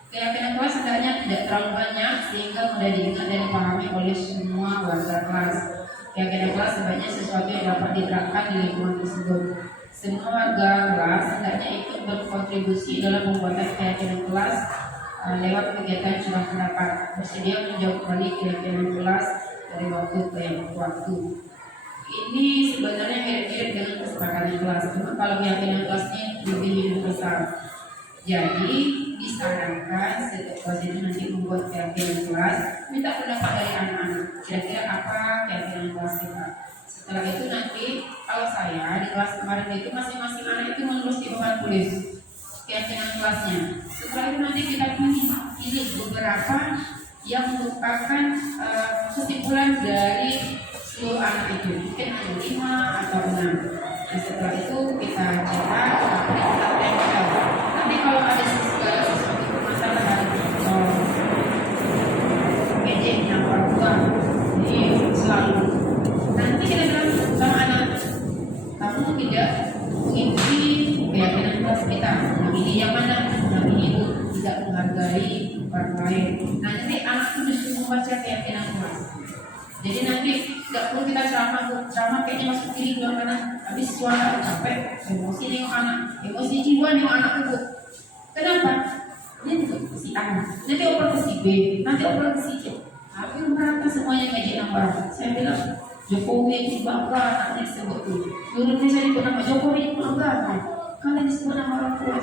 Keyakinan kelas hendaknya tidak terlalu banyak sehingga mudah diingat dan dipahami oleh semua warga kelas. Keyakinan kelas sebaiknya sesuatu yang dapat diterapkan di lingkungan tersebut. Semua warga kelas hendaknya ikut berkontribusi dalam pembuatan keyakinan kelas lewat kegiatan curah pendapat, bersedia menjawab kembali keyakinan kelas dari waktu ke waktu. Ini sebenarnya mirip-mirip dengan kesepakatan kelas, cuma kalau keyakinan kelasnya lebih universal. Jadi disarankan setiap kelas itu nanti membuat keyakinan kelas, minta pendapat dari anak-anak. Kira-kira apa keyakinan kelas kita? Setelah itu nanti kalau saya di kelas kemarin itu masing-masing anak itu menulis di papan tulis keyakinan kelasnya. Setelah itu nanti kita pilih beberapa yang merupakan kesimpulan dari seluruh anak itu, mungkin hanya 5 atau 6. Nah, setelah itu kita cetak, kemudian kita tempel. Nanti kalau ada segala sesuatu permasalahan PJ-nya orang tua, ini selalu nanti kita bilang sama anak, kamu tidak mengikuti keyakinan kelas kita. Nah, ini yang mana? Nah, ini itu tidak menghargai orang lain. Nah, nanti anak itu disuruh membaca keyakinan kelas. Jadi nanti tidak perlu kita ceramah kayaknya masuk kiri keluar kanan. Habis suara capek, emosi nengok anak, emosi jiwa nengok anak itu. Kenapa? Dia juga si A, nanti oper ke si B, nanti oper ke si C. Tapi merata semuanya ngaji nomor. Saya bilang Jokowi itu bangga anaknya disebut itu. Dulu saya disebut nama Jokowi itu bangga. Kalian disebut nama orang tua.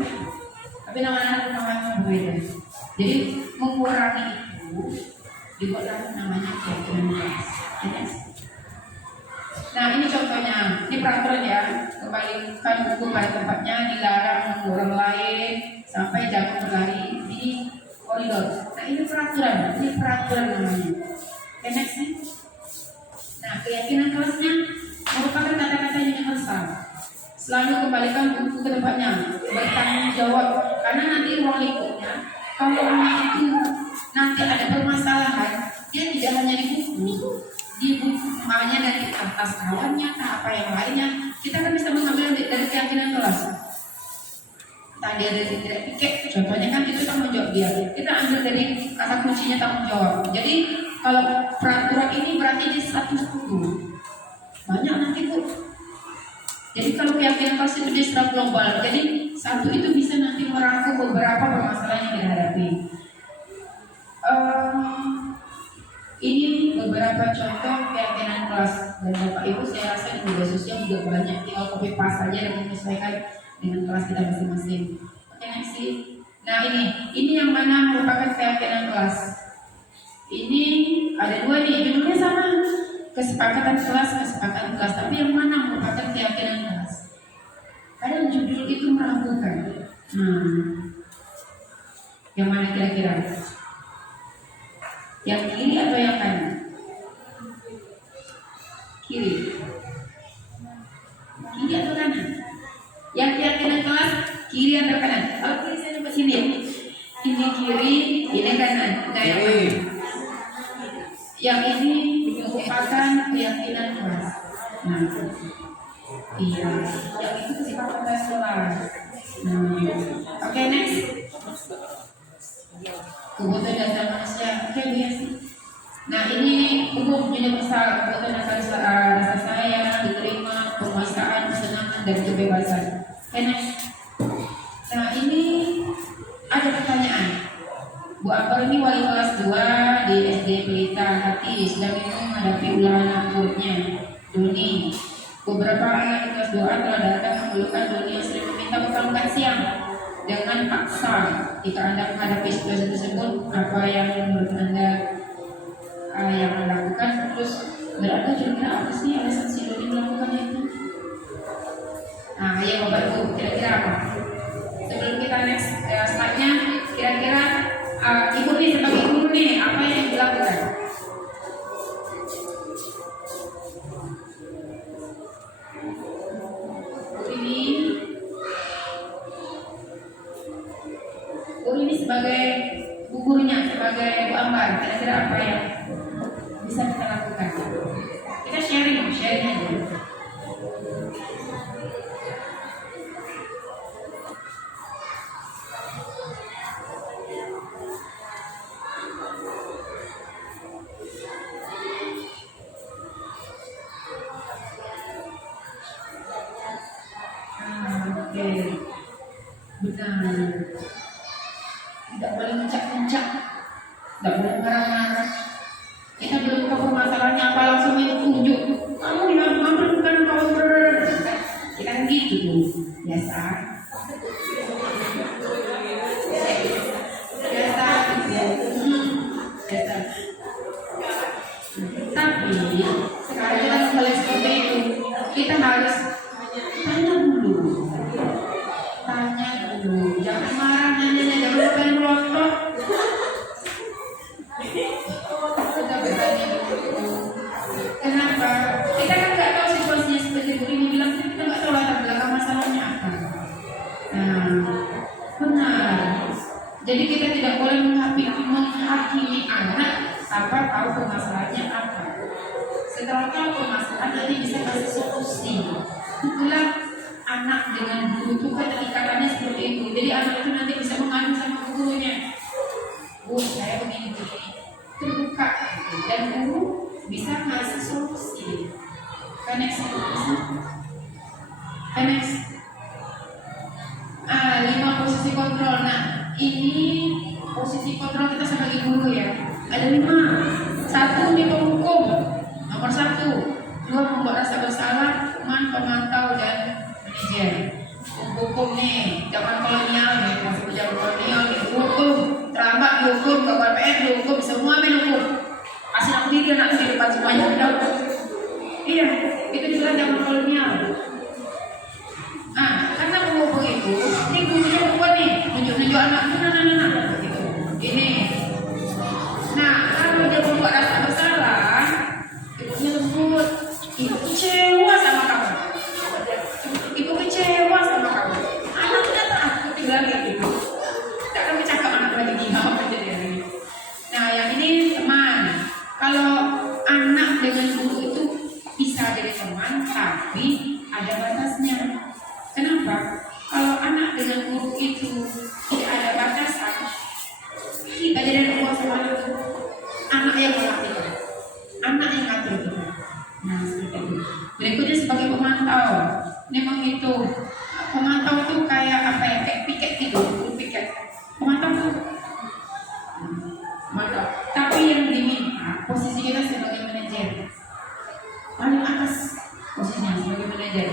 Tapi nama anak namanya berbeda. Jadi mengurangi itu dibuatlah namanya keyakinan kelas. Nah, ini contohnya, ini peraturan ya. Kembalikan buku pada tempatnya, dilarang mengganggu orang lain sampai jangan berlari di koridor. Nah, ini peraturan namanya. Okay, next nih. Nah, keyakinan kelasnya merupakan kata-kata universal. Selalu kembalikan buku ke tempatnya, bertanggung jawab. Karena nanti ruang lingkupnya, kalau orang itu nanti ada permasalahan, dia tidak hanya di buku makanya dari atas kawannya apa yang lainnya, kita kan bisa mengambil dari keyakinan kelas. Tadi ada tidak piket, contohnya kan itu tanggung jawab dia. Kita ambil dari kata kuncinya tanggung jawab. Jadi kalau peraturan ini berarti di 110 banyak nanti Bu. Jadi kalau keyakinan kelas itu dia secara global, jadi satu itu bisa nanti merangkum beberapa permasalahan yang dihadapi. Ini beberapa contoh keyakinan kelas dan Bapak Ibu saya rasa di media sosial juga banyak, tinggal copy paste saja dan menyesuaikan dengan kelas kita masing-masing. Oke, next. Nah ini yang mana merupakan keyakinan kelas. Ini ada 2 nih, judulnya sama, kesepakatan kelas, tapi yang mana merupakan keyakinan kelas. Kadang judul itu meragukan. Yang mana kira-kira? Yang kiri atau yang kanan? Kiri. Kiri atau kanan? Yang keyakinan kelas kiri atau kanan? Kalau kiri saya coba sini. Ini kiri, ini kanan. Kiri. Yang ini merupakan keyakinan kelas. Nah, iya. Yang itu kesepakatan kelas. Oke, next. Kebutuhan dasar manusia, biasa. Nah, ini umum universal, kebutuhan dasar saya, diterima, penguasaan, kesenangan dan kebebasan. Next. itulah anak buahnya Doni. Beberapa anak di kelas doa telah datang mengeluhkan Doni yang sering meminta bekal makan siang dengan paksa. Jika Anda menghadapi situasi tersebut, apa yang menurut Anda yang Anda lakukan? Terus berada kira-kira apa sih alasan si Doni melakukan itu? Nah, ya Bapak Ibu, kira-kira apa? Sebelum kita next slide-nya, kira-kira Ibu nih sebagai guru nih, apa yang dilakukan? ini sebagai bu gurunya, sebagai Bu Ambar, kira-kira apa yang bisa kita lakukan? Kita sharing aja. Oke, benar. Tidak boleh mencak-mencak, tidak boleh marah-marah. Kita belum tahu masalahnya apa, langsung itu tunjuk. Kamu yang bukan kau kita kan gitu tuh, biasa. Biasa. Tapi sekarang kita kembali seperti itu, kita harus tanya dulu, jangan marah, nanya, jangan lupa yang melotot. Kita bertanya dulu. Kenapa? Kita kan nggak tahu situasinya seperti Bu Rini bilang, kita nggak tahu latar belakang masalahnya apa. Nah, benar. Jadi kita tidak boleh menghakimi anak tanpa tahu permasalahannya apa. Setelah tahu permasalahan, nanti bisa kasih solusi. Itulah anak dengan guru itu keterikatannya seperti itu. Jadi anak itu nanti bisa mengadu sama gurunya. Bu, saya begini, terbuka, dan guru bisa kasih solusi. Next. 5 posisi kontrol. Nah, ini posisi kontrol kita sebagai guru ya. Ada 5. 1, ini penghukum. Nomor 1, 2, membuat rasa bersalah, pemantau dan manajer. Hukum nih, zaman kolonial nih, masuk zaman kolonial nih, hukum, terlambat dihukum, kawan PR dihukum, semua hukum. Kasih aku diri anak di depan semuanya udah. Iya, itu juga zaman kolonial. Nah, karena menghukum itu, ini gurunya bukan nih, tunjuk-tunjuk anak itu, nah, gitu. Ini. Nah, kalau dia membuat rasa bersalah, ibunya lembut, ibu kecewa sama kamu. Ibu kecewa sama kamu. Anaknya takut tinggal gitu. Tak akan bercakap anak lagi gimana aja dia. Nah, yang ini teman. Kalau anak dengan guru itu bisa jadi teman, tapi ada batasnya. Kenapa? Kalau anak dengan guru itu tidak ada batasan, kita jadi luas sama itu. Anak yang melakukan, anak yang ngatur kita. Nah, seperti itu. Berikutnya sebagai pemantau. Ini menghitung. Pemantau itu kayak apa ya? Kayak piket gitu, piket. Pemantau itu mantap. Tapi yang diminta posisi kita sebagai manajer. Paling atas posisinya sebagai manajer.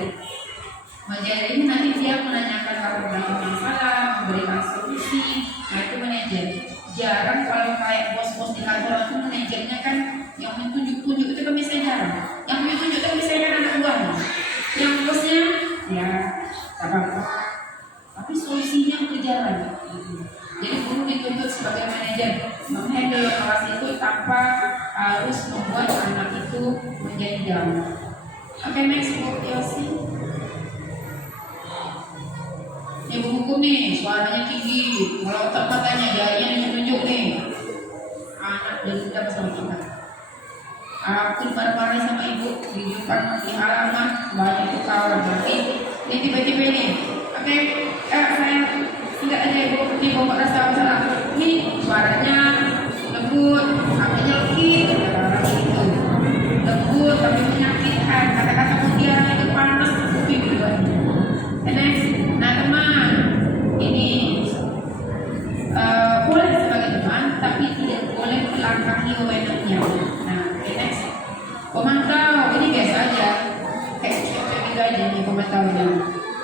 Manajer ini nanti dia menanyakan kalau berapa masalah, memberikan solusi. Nah, itu manajer. Jarang kalau kayak bos-bos di kantor itu manajernya kan yang menunjuk-tunjuk itu kan biasanya jarang. Yang menunjuk itu biasanya anak buahnya. Yang bosnya ya apa-apa. Tapi solusinya berjalan. Jadi guru dituntut sebagai manajer menghandle kelas itu tanpa harus membuat anak itu menjadi jauh. Oke, next Bu Yosi. Ibu hukum nih, suaranya tinggi, melotot matanya, jarinya ditunjuk nih. Anak dendam sama kita. Aku marah-marah sama ibu di depan di halaman, banyak tuh kawan. Berarti ini tiba-tiba ini. Oke, saya tidak ada ibu bawa rasa masalah. Ini suaranya lembut, sampai lekit, gitu. Lembut tapi menyakitkan. Kata-kata mutiara itu panas, kuping gitu. Next. Nah teman, ini boleh sebagai teman, tapi tidak boleh melangkahi wewenangnya. Nah, next. Pemantau ini biasa aja. Kayak gitu aja nih pemantaunya.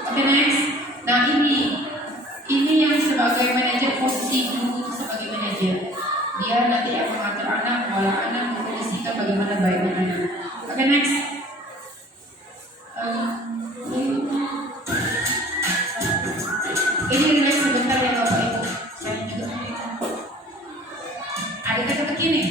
Oke, next. Nah ini yang sebagai manajer, posisi guru sebagai manajer. Dia nanti yang mengatur anak, mengolah anak, mengkondisikan bagaimana baiknya anak. Oke, next. Ini relax sebentar ya Bapak Ibu. Saya juga. Ada teka-teki nih.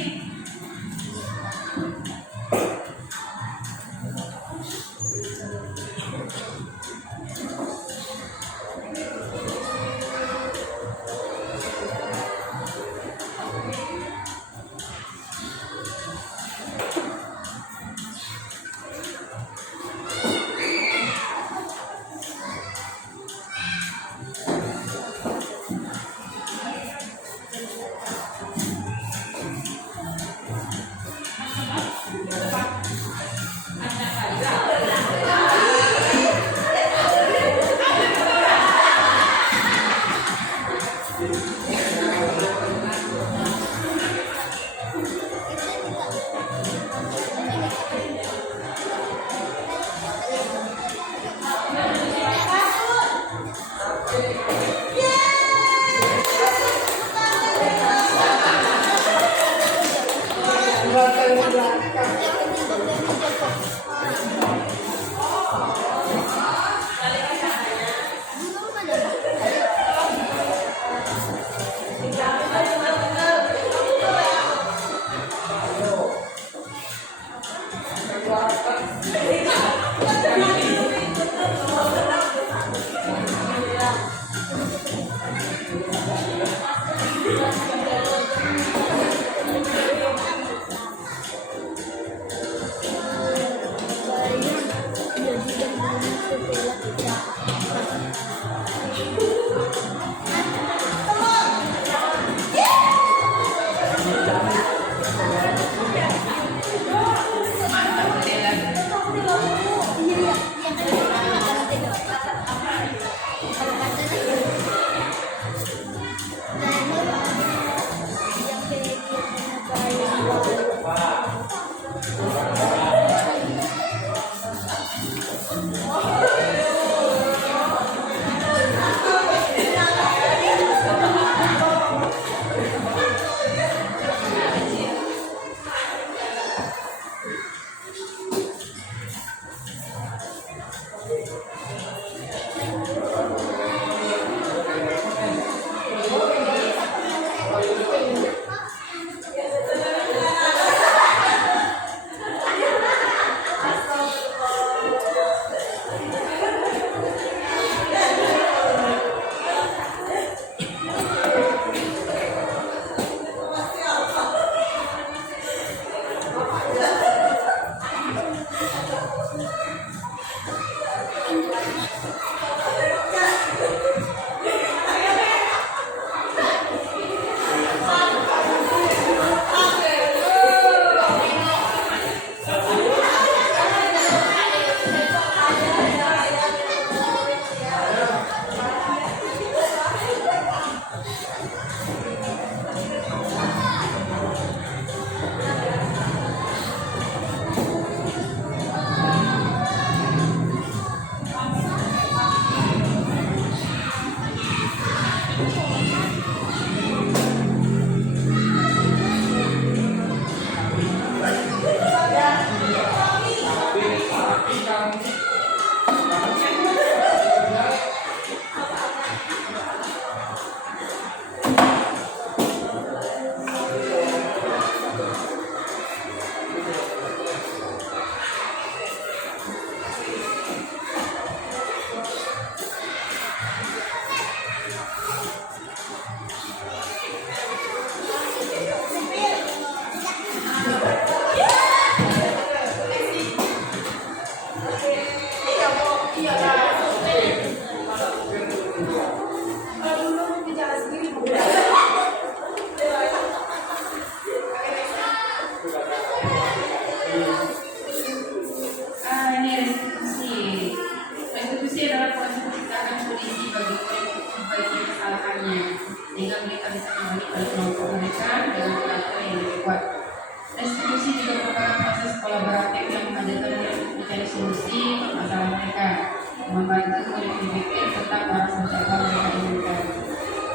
solusi permasalahan mereka, membantu lebih fikir tentang balas apa mereka inginkan.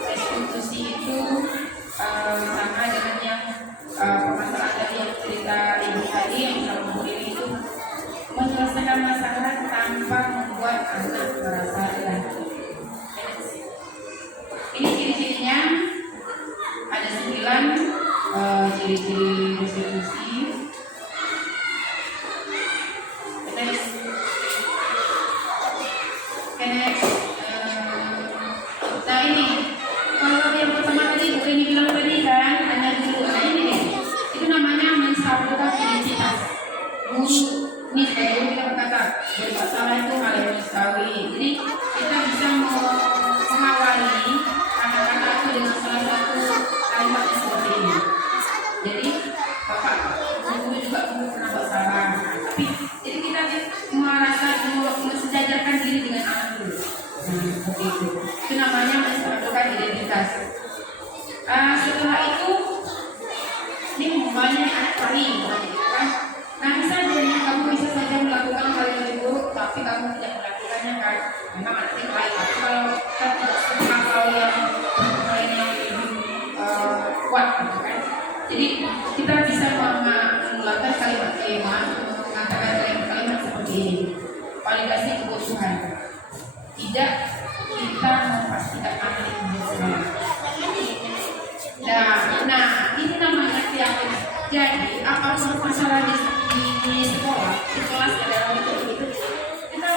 Restitusi itu sama dengan yang permasalahan tadi yang cerita ibu tadi yang selalu diri itu menyelesaikan masalah tanpa membuat anak merasa terganggu. Ini ciri-cirinya ada 9 ciri-ciri restitusi. Next. Nah ini kalau yang pertama tadi Bu Rini bilang tadi kan hanya dulu. Nah ini itu namanya menstabilkan identitas. Guru nih kayak guru kita berkata bermasalah itu hal yang manusiawi. Jadi kita bisa mengawali anak-anak itu dengan salah satu kalimat seperti ini. Jadi Bapak guru juga pernah bersalah. Tapi jadi kita merasa mensejajarkan diri dengan anak dulu. Seperti itu. Itu namanya menstabilkan identitas. Setelah itu ini banyak kali kan. Nah bisa jadi kamu bisa saja melakukan hal yang lebih buruk, tapi kamu tidak melakukannya kan. Memang anak itu baik. Tapi kalau kita tidak suka hal yang lebih kuat, gitu kan. Jadi kita bisa mengeluarkan kalimat-kalimat, mengatakan kalimat-kalimat seperti ini. Validasi kebutuhan. Tidak kita memastikan anak itu bersalah. Nah, ini namanya keyakinan. Jadi, apapun masalah di sekolah, di kelas, dalam itu, kita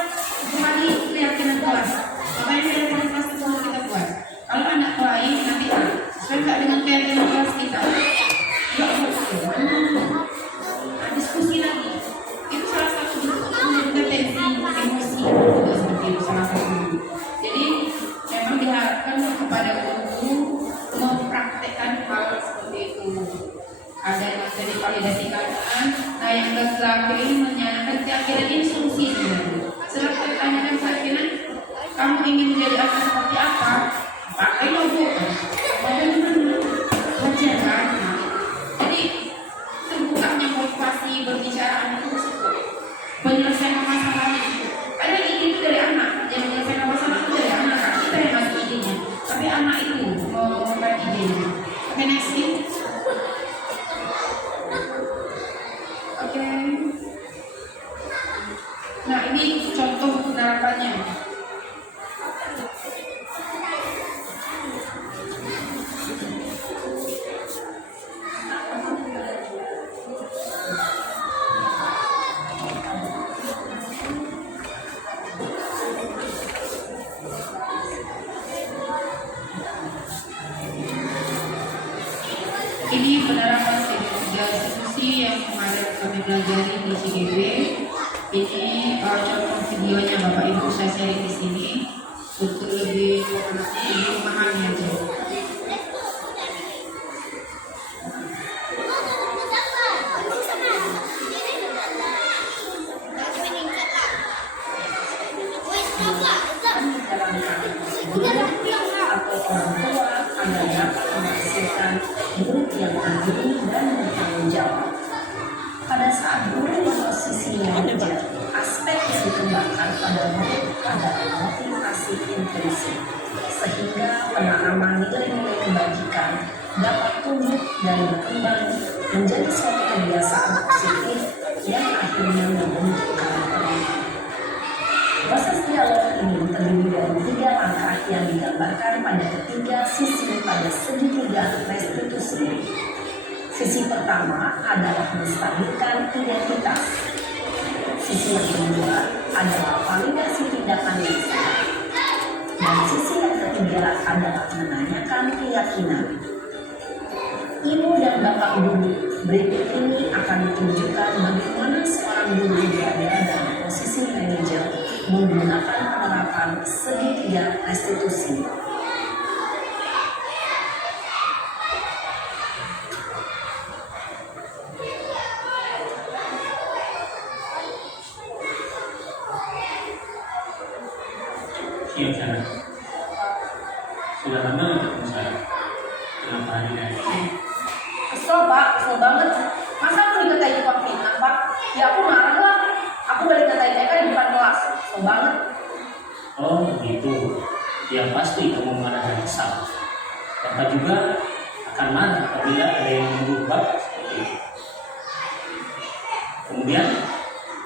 kembali keyakinan kelas. Makanya keyakinan kelas itu harus kita buat. Kalau anak lain nanti sesuai dengan keyakinan kelas kita. Diskusi lagi. Itu salah satu bentuk menjaga tensi emosi juga seperti itu salah satu. Jadi memang diharapkan kepada guru mempraktekkan hal seperti itu. Ada yang materi validasi keadaan. Nah yang laki-laki ini menyatakan keyakinan ini solusi sebenarnya. Setelah kita tanyakan keyakinan, kamu ingin menjadi anak seperti apa? Pakai logo. Bagaimana? Baca kan? Jadi terbukanya motivasi berbicara anak itu situ. Penyelesaian masalahnya itu. Ada ide itu dari anak. Yang menyelesaikan masalah itu dari anak kan. Kita yang ngasih idenya. Tapi anak itu memberikan idenya. Oke, next nih. Oke. Nah ini contoh penerapannya. Ini penerapan restitusi yang kemarin kami pelajari di CGB. Ini contoh videonya Bapak Ibu saya share di sini untuk lebih memahami aja. Atau orang tua agar dapat menghasilkan murid yang mandiri dan bertanggung jawab. Pada saat guru berposisi manajer, aspek yang dikembangkan pada murid adalah motivasi intrinsik, sehingga penanaman nilai-nilai kebajikan dapat tumbuh dan berkembang menjadi suatu kebiasaan positif yang akhirnya membentuk karakter. Proses dialog ini terdiri dari 3 langkah yang digambarkan pada ketiga sisi pada segitiga restitusi. Sisi pertama adalah menstabilkan identitas. Sisi yang kedua adalah validasi tindakan yang salah. Dan sisi yang ketiga adalah menanyakan keyakinan. Ibu dan Bapak guru, berikut ini akan ditunjukkan bagaimana seorang guru berada dalam posisi manajer menggunakan penerapan segitiga restitusi. Siap sana. Sudah lama ketemu saya. Kenapa hari ini? Kesel Pak, kesel banget. Masa aku dikatain Pak Fitnah Pak? Ya aku marah lah. Aku balik ngatain so banget. Oh begitu. Ya pasti kamu marah dan kesal. Bapak juga akan marah apabila ada yang berubah seperti itu. Kemudian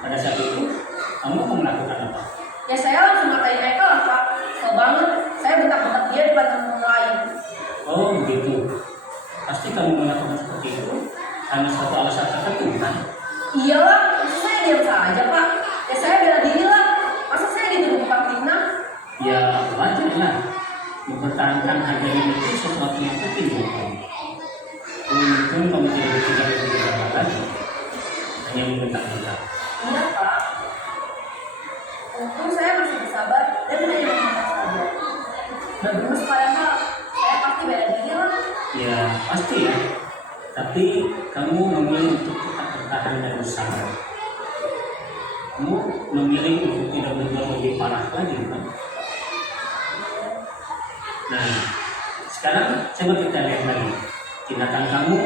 pada saat itu kamu mau melakukan apa? Ya saya langsung ngatain mereka lah Pak, so banget. Saya bentak-bentak dia di depan teman lain. Oh begitu. Pasti kamu melakukan seperti itu karena suatu alasan tertentu kan? Iyalah, masa saya diam saja Pak. Ya saya bela diri lah. Masa saya dituduh Pak Tina? Ya wajar lah. Mempertahankan harga diri itu sesuatu yang penting buat kamu. Untung kamu tidak berbicara lagi, hanya membentak-bentak. Iya Pak. Untung saya masih bersabar dan hanya meminta saja. Udah gemes padahal saya pasti bela diri lah. Ya pasti ya. Tapi kamu memilih untuk tetap bertahan dan bersabar. Kamu memilih untuk tidak berbuat lebih parah lagi kan? Nah, sekarang coba kita lihat lagi tindakan kamu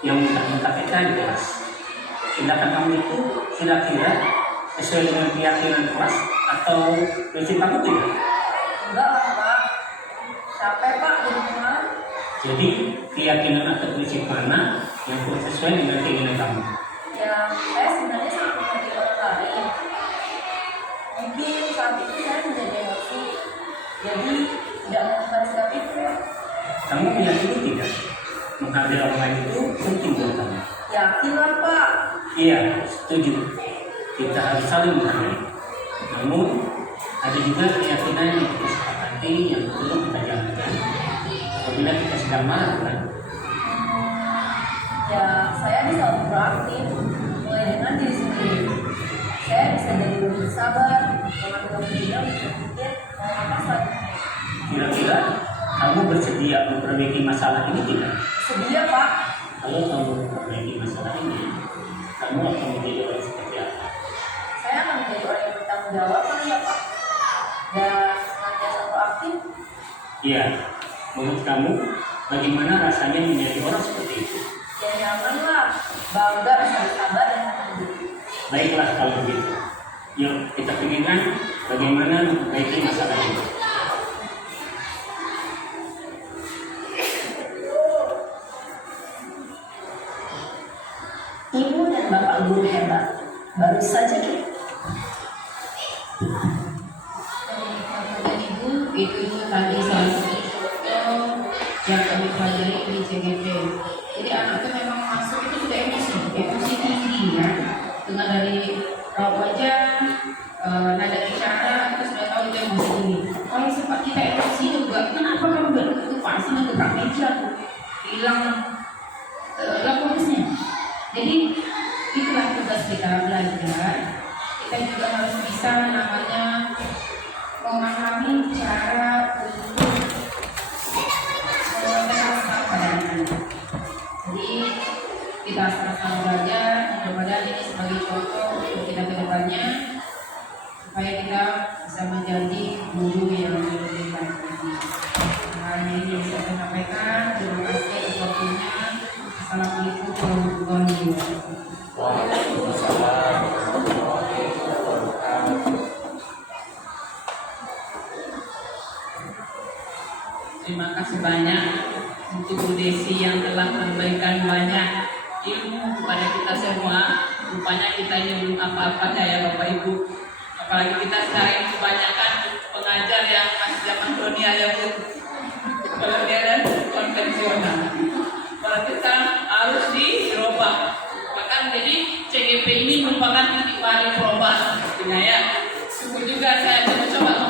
yang minta kita di kelas. Tindakan kamu itu kira-kira sesuai dengan keyakinan kelas atau prinsip kamu tidak? Enggak lah Pak. Capek Pak di rumah. Jadi keyakinan atau prinsip mana yang sesuai dengan keinginan kamu? Ya saya sebenarnya sangat mengerti orang lain. Mungkin saat itu saya menjadi emosi. Jadi tidak melakukan sikap itu. Kamu meyakini tidak? Menghargai orang lain itu penting buat kamu. Yakin lah Pak. Iya, setuju. Kita harus saling menghargai. Namun ada juga keyakinan yang kita sepakati yang perlu kita jalankan. Apabila kita sedang marah kan? Ya saya bisa lebih proaktif. Mulai dengan diri sendiri. Saya bisa jadi lebih sabar. Mengambil keputusan untuk berpikir mau apa selanjutnya. Kira-kira kamu bersedia memperbaiki masalah ini tidak? Sedia Pak. Kalau kamu memperbaiki masalah ini, kamu akan menjadi orang seperti apa? Saya akan menjadi orang yang bertanggung jawab kan ya Pak. Dan senantiasa proaktif. Iya, menurut kamu bagaimana rasanya menjadi orang seperti itu? Ya nyaman lah. Bangga bisa bersabar dan mandiri. Baiklah kalau begitu. Yuk kita pikirkan bagaimana memperbaiki masalah ini. Ibu dan bapak guru hebat. Baru saja kita Dan Ibu, itu tadi salah satu contoh yang kami pelajari di CGP. Jadi anak itu memang masuk itu sudah emosi tinggi ya. Dengan dari raut wajah, nada bicara, kita sudah tahu itu emosi tinggi. Kalau sempat kita emosi juga, kenapa kamu begitu pasti ngegebrak meja tuh? Hilang fokusnya. Jadi itulah tugas kita belajar. Kita juga harus bisa namanya memahami cara untuk menjelaskan pada anak. Jadi kita sama-sama belajar, mudah-mudahan ini sebagai contoh untuk kita ke depannya supaya kita bisa menjadi guru yang lebih baik lagi. Hanya ini yang bisa saya sampaikan. Terima kasih atas waktunya. Assalamualaikum warahmatullahi wabarakatuh. Waalaikumsalam warahmatullahi wabarakatuh. Terima kasih banyak untuk Bu Desi yang telah memberikan banyak ilmu kepada kita semua. Rupanya kita ini belum apa-apa ya Bapak Ibu. Apalagi kita sekarang ini kebanyakan pengajar yang masih zaman kolonial ya Bu. Kolonial dan konvensional. Berarti sekarang harus dirubah. Bahkan jadi CGP ini merupakan titik balik perubahan. Sepertinya ya. Syukur juga saya coba